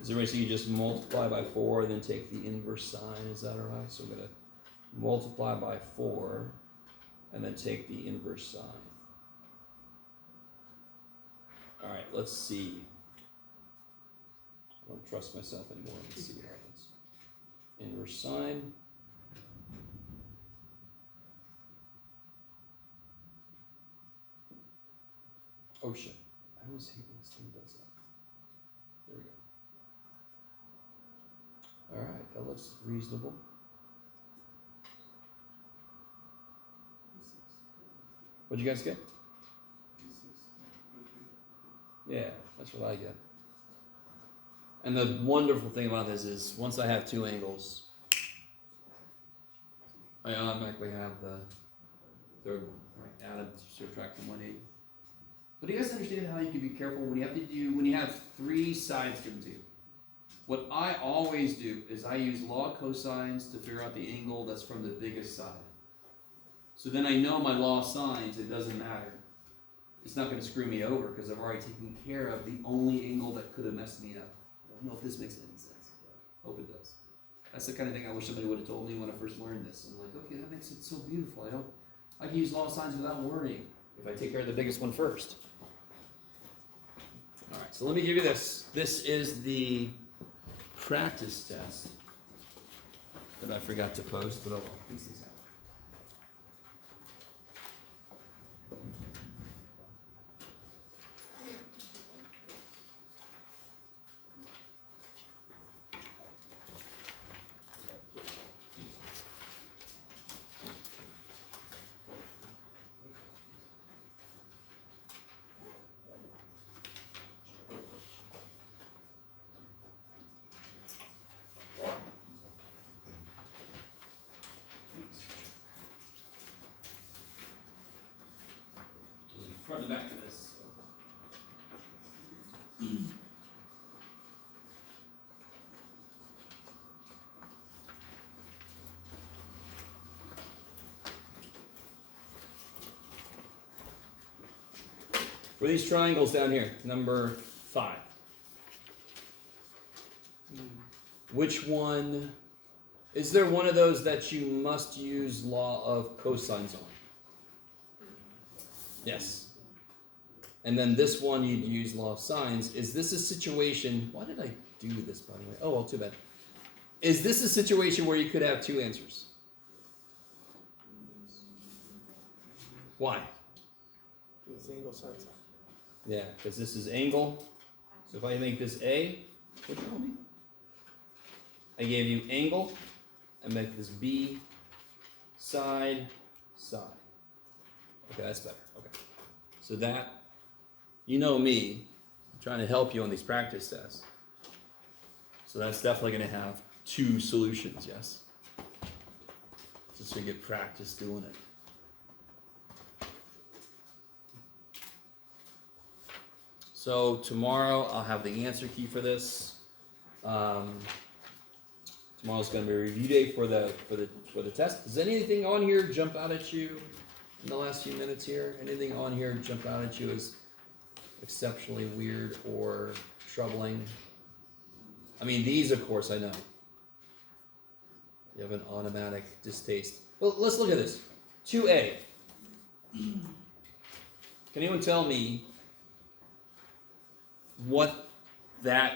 Is there a way so you just multiply by 4 and then take the inverse sign? Is that all right? So I'm going to multiply by 4 and then take the inverse sign. All right, let's see. I don't trust myself anymore. Let's see what happens. inverse sine. Oh shit, I always hate when this thing does that. There we go. Alright, that looks reasonable. What'd you guys get? Yeah, that's what I get. And the wonderful thing about this is, once I have two angles, I automatically have the third one, right? Added, subtract from 180. But do you guys understand how you can be careful when you have three sides given to you? What I always do is I use log cosines to figure out the angle that's from the biggest side. So then I know my law of sines, it doesn't matter. It's not going to screw me over because I've already taken care of the only angle that could have messed me up. I don't know if this makes any sense. Hope it does. That's the kind of thing I wish somebody would have told me when I first learned this. I'm like, okay, that makes it so beautiful. I can use law of sines without worrying if I take care of the biggest one first. All right, so let me give you this. This is the practice test that I forgot to post, but oh well, these things happen. Front and back to this. For these triangles down here, number 5. Which one, is there one of those that you must use law of cosines on? Yes. And then this one you'd use law of sines. Is this a situation, why did I do this by the way? Oh, well, too bad. Is this a situation where you could have two answers? Why? It's angle side side. Yeah, because this is angle. So if I make this A, what do you call me? I gave you angle, and make this B, side, side. Okay, that's better. Okay. So that, you know me, I'm trying to help you on these practice tests. So that's definitely going to have two solutions, yes? Just so you get practice doing it. So tomorrow I'll have the answer key for this. Tomorrow's going to be a review day for the test. Does anything on here jump out at you in the last few minutes here? Anything on here jump out at you as exceptionally weird or troubling? I mean, these, of course, I know. You have an automatic distaste. Well, let's look at this. 2A. Can anyone tell me what that,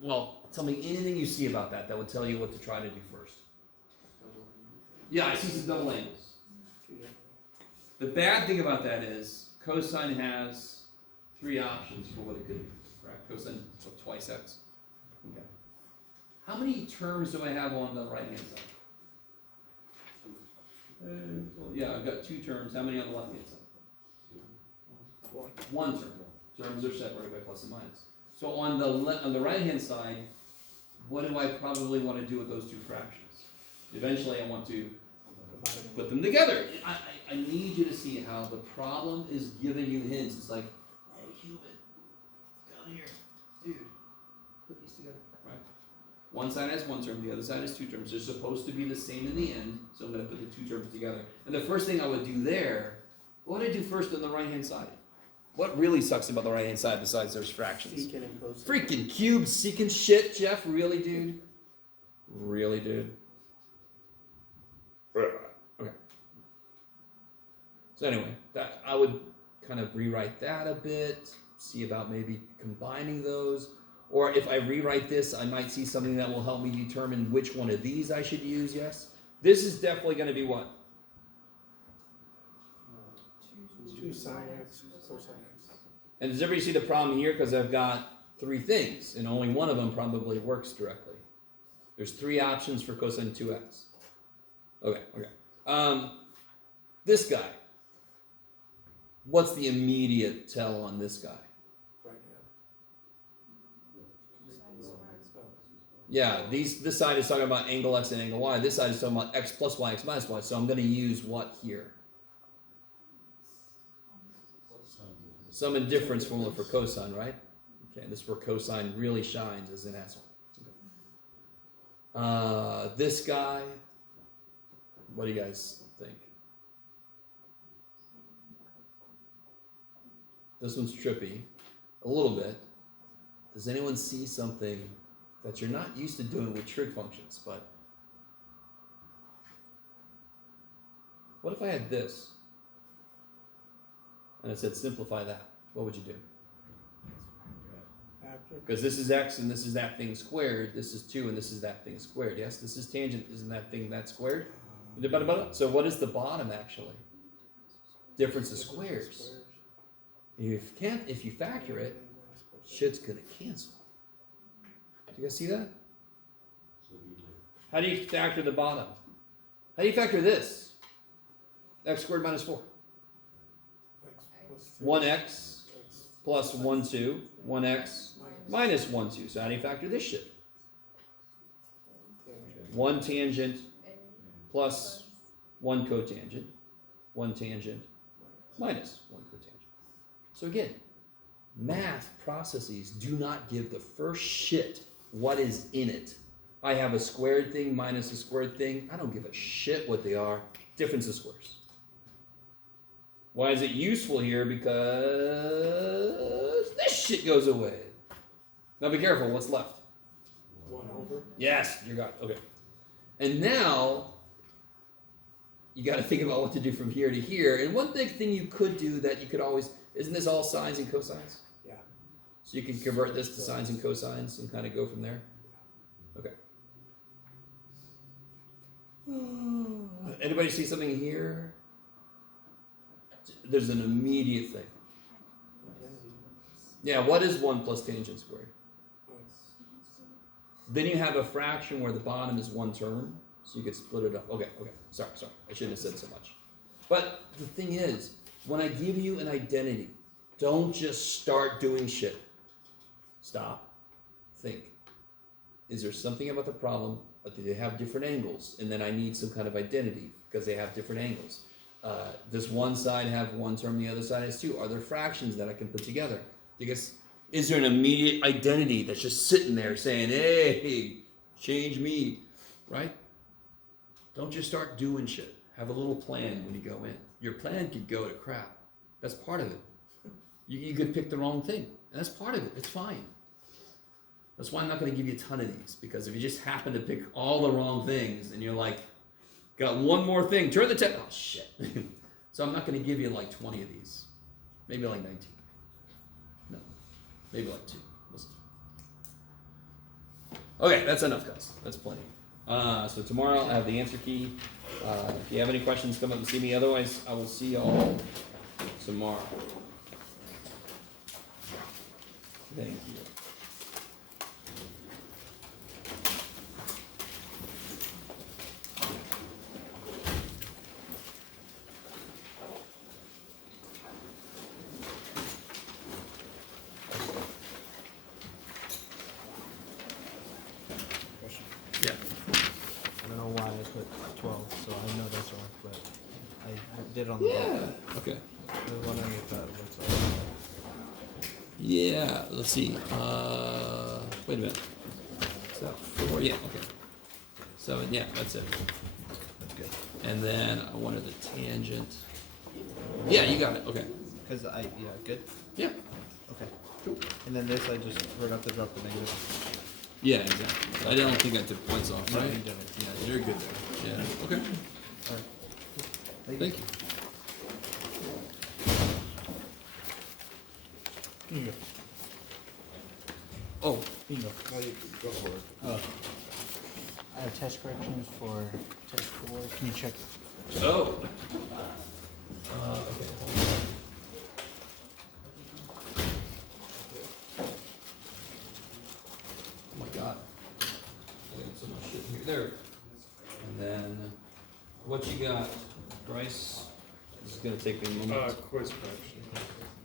well, tell me anything you see about that would tell you what to try to do first. Yeah, I see some double angles. The bad thing about that is cosine has 3 options for what it could be, right? Cosine of twice x. Okay. How many terms do I have on the right-hand side? Well, yeah, I've got 2 terms. How many on the left-hand side? 1 term. Terms are separated by plus and minus. So on the right-hand side, what do I probably want to do with those 2 fractions? Eventually, I want to put them together. I need you to see how the problem is giving you hints. It's like, hey, human, down here, dude, put these together. Right? One side has 1 term, the other side has 2 terms. They're supposed to be the same in the end, so I'm going to put the 2 terms together. And the first thing I would do there, what would I do first on the right-hand side? What really sucks about the right-hand side besides there's fractions? Freaking cubes, secant shit, Jeff. Really, dude? Really, dude? Okay. So anyway, that I would kind of rewrite that a bit, see about maybe combining those. Or if I rewrite this, I might see something that will help me determine which one of these I should use, yes? This is definitely gonna be what? 2 sine x, cosine x. And does everybody see the problem here? Because I've got 3 things, and only one of them probably works directly. There's 3 options for cosine 2x. Okay. This guy. What's the immediate tell on this guy? Right hand. Yeah, this side is talking about angle x and angle y. This side is talking about x plus y, x minus y. So I'm going to use what here? Sum and difference formula for cosine, right? Okay, this is where cosine really shines as an asshole. Okay. This guy, what do you guys think? This one's trippy, a little bit. Does anyone see something that you're not used to doing with trig functions? But what if I had this and I said simplify that? What would you do? After. Because this is x and this is that thing squared. This is 2 and this is that thing squared. Yes, this is tangent. Isn't that thing that squared? So what is the bottom actually? Difference of squares. If you factor it, shit's gonna cancel. Do you guys see that? How do you factor the bottom? How do you factor this? X squared minus 4. X plus 2. 1x X plus 1, 2. 1x minus 1, 2. So how do you factor this shit? tangent. 1 tangent plus 1 cotangent. 1 tangent minus 1 cotangent. So again, math processes do not give the first shit what is in it. I have a squared thing minus a squared thing. I don't give a shit what they are. Difference of squares. Why is it useful here? Because this shit goes away. Now be careful, what's left? 1 over. Yes, you got it. Okay. And now you got to think about what to do from here to here. And one big thing you could do that you could always, isn't this all sines and cosines? Yeah. So you can convert this to sines and cosines and kind of go from there? Okay. Anybody see something here? There's an immediate thing. Yeah, what is 1 plus tangent squared? Then you have a fraction where the bottom is 1 term, so you could split it up. Okay. Sorry. I shouldn't have said so much. But the thing is, when I give you an identity, don't just start doing shit. Stop. Think. Is there something about the problem? Or do they have different angles? And then I need some kind of identity because they have different angles. Does one side have 1 term, the other side has 2? Are there fractions that I can put together? Because is there an immediate identity that's just sitting there saying, hey, change me, right? Don't just start doing shit. Have a little plan when you go in. Your plan could go to crap. That's part of it. You could pick the wrong thing. And that's part of it. It's fine. That's why I'm not going to give you a ton of these. Because if you just happen to pick all the wrong things and you're like, got one more thing, turn the tap. Oh, shit. So I'm not going to give you like 20 of these. Maybe like 19. No. Maybe like 2. We'll see. Okay, that's enough, guys. That's plenty. So tomorrow I have the answer key. If you have any questions, come up and see me. Otherwise, I will see y'all tomorrow. Thank you. Question. Yeah. I don't know why I put 12, so I know that's wrong, but I did it on the book. Yeah. Okay. I was wondering if that looks like. Yeah. Let's see. Wait a minute. Is that 4? Yeah. Okay. 7. Yeah. That's it. That's good. And then I wanted the tangent. Yeah, you got it. Okay. Because good? Yeah. Okay. And then this, I just forgot to drop the negative. Yeah, exactly. I don't think I took points off, No, right? you didn't. Yeah, you're good there. Yeah. Okay. Alright. Thank you. Here you go. Oh, Bingo. No, you go for it. Oh. I have test corrections for test 4. Can you check? Oh. Okay. Oh my god. I got so much shit here. There. And then, what you got, Bryce? This is gonna take me a moment. Quiz correction.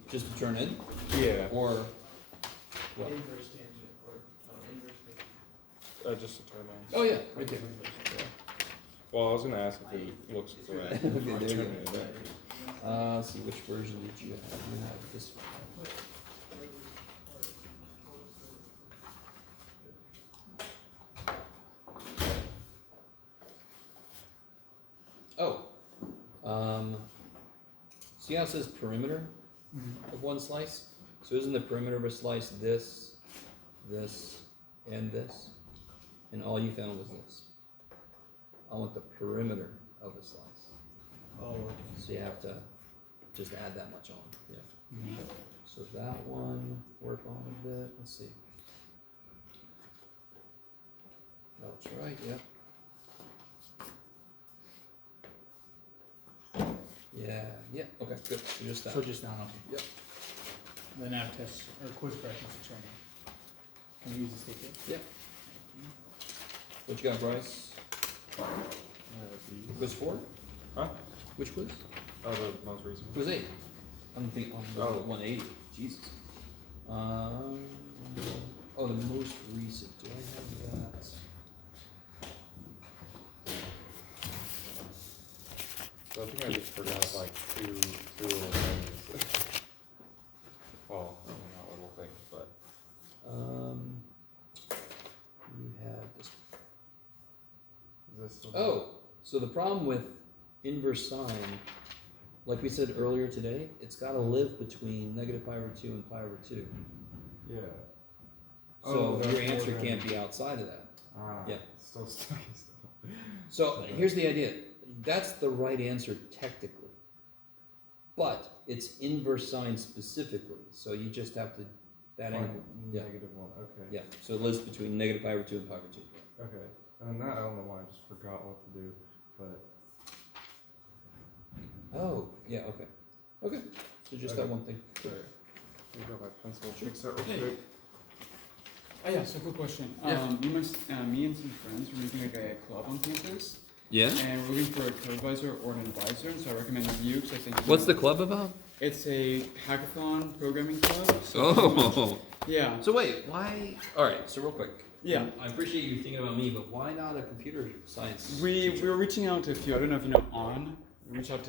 Just to turn in, Yeah. or what? Inverse tangent or inverse tangent. Just to turn on. Oh yeah, right there. Well, I was gonna ask if it looks correct. Okay, there you Turn go. it back. Let's see, which version did you have? You have this one. Oh, see how it says perimeter of one slice? So isn't the perimeter of a slice this, this, and this? And all you found was this. I want the perimeter of a slice. Oh, okay. So you have to just add that much on, yeah. Mm-hmm. So that one, work on a bit, let's see. That's right, yep. Yeah, okay, good, so just that. So just down, okay. Yep. Then I have test or quiz corrections for training. Can we use the stick here? Yep. What you got, Bryce? Quiz 4? Huh? Which quiz? Oh, the most recent. Quiz 8. I'm thinking, Oh. 180, Jesus. Oh, the most recent, do I have that? So I think I just forgot like two little things. Well, not little things, but. You had this. Is this still? Oh, so the problem with inverse sine, like we said earlier today, it's gotta live between negative pi over 2 and pi over 2. Yeah. So that's your more answer than- can't be outside of that. Yeah. Still stuck. So here's the idea. That's the right answer technically. But it's inverse sine specifically, so you just have to, that angle, yeah. Negative one. Okay. Yeah, so it lives between negative pi over 2 and pi over 2. Okay. And that I don't know why I just forgot what to do, but Oh, yeah, okay. Okay, so just that Okay. one thing. sorry. Let me grab my pencil. Fix that real Hey. quick. Yeah, so quick question. Yeah. Me and some friends were making like a club on campus, Yeah? and we're looking for a co-advisor or an advisor, and so I recommend you because I think. What's the club about? It's a hackathon programming club. So Oh, Yeah. so wait, why? All right, so real quick. Yeah. I appreciate you thinking about me, but why not a computer science? We teacher? were reaching out to a few. I don't know if you know On. We reached out to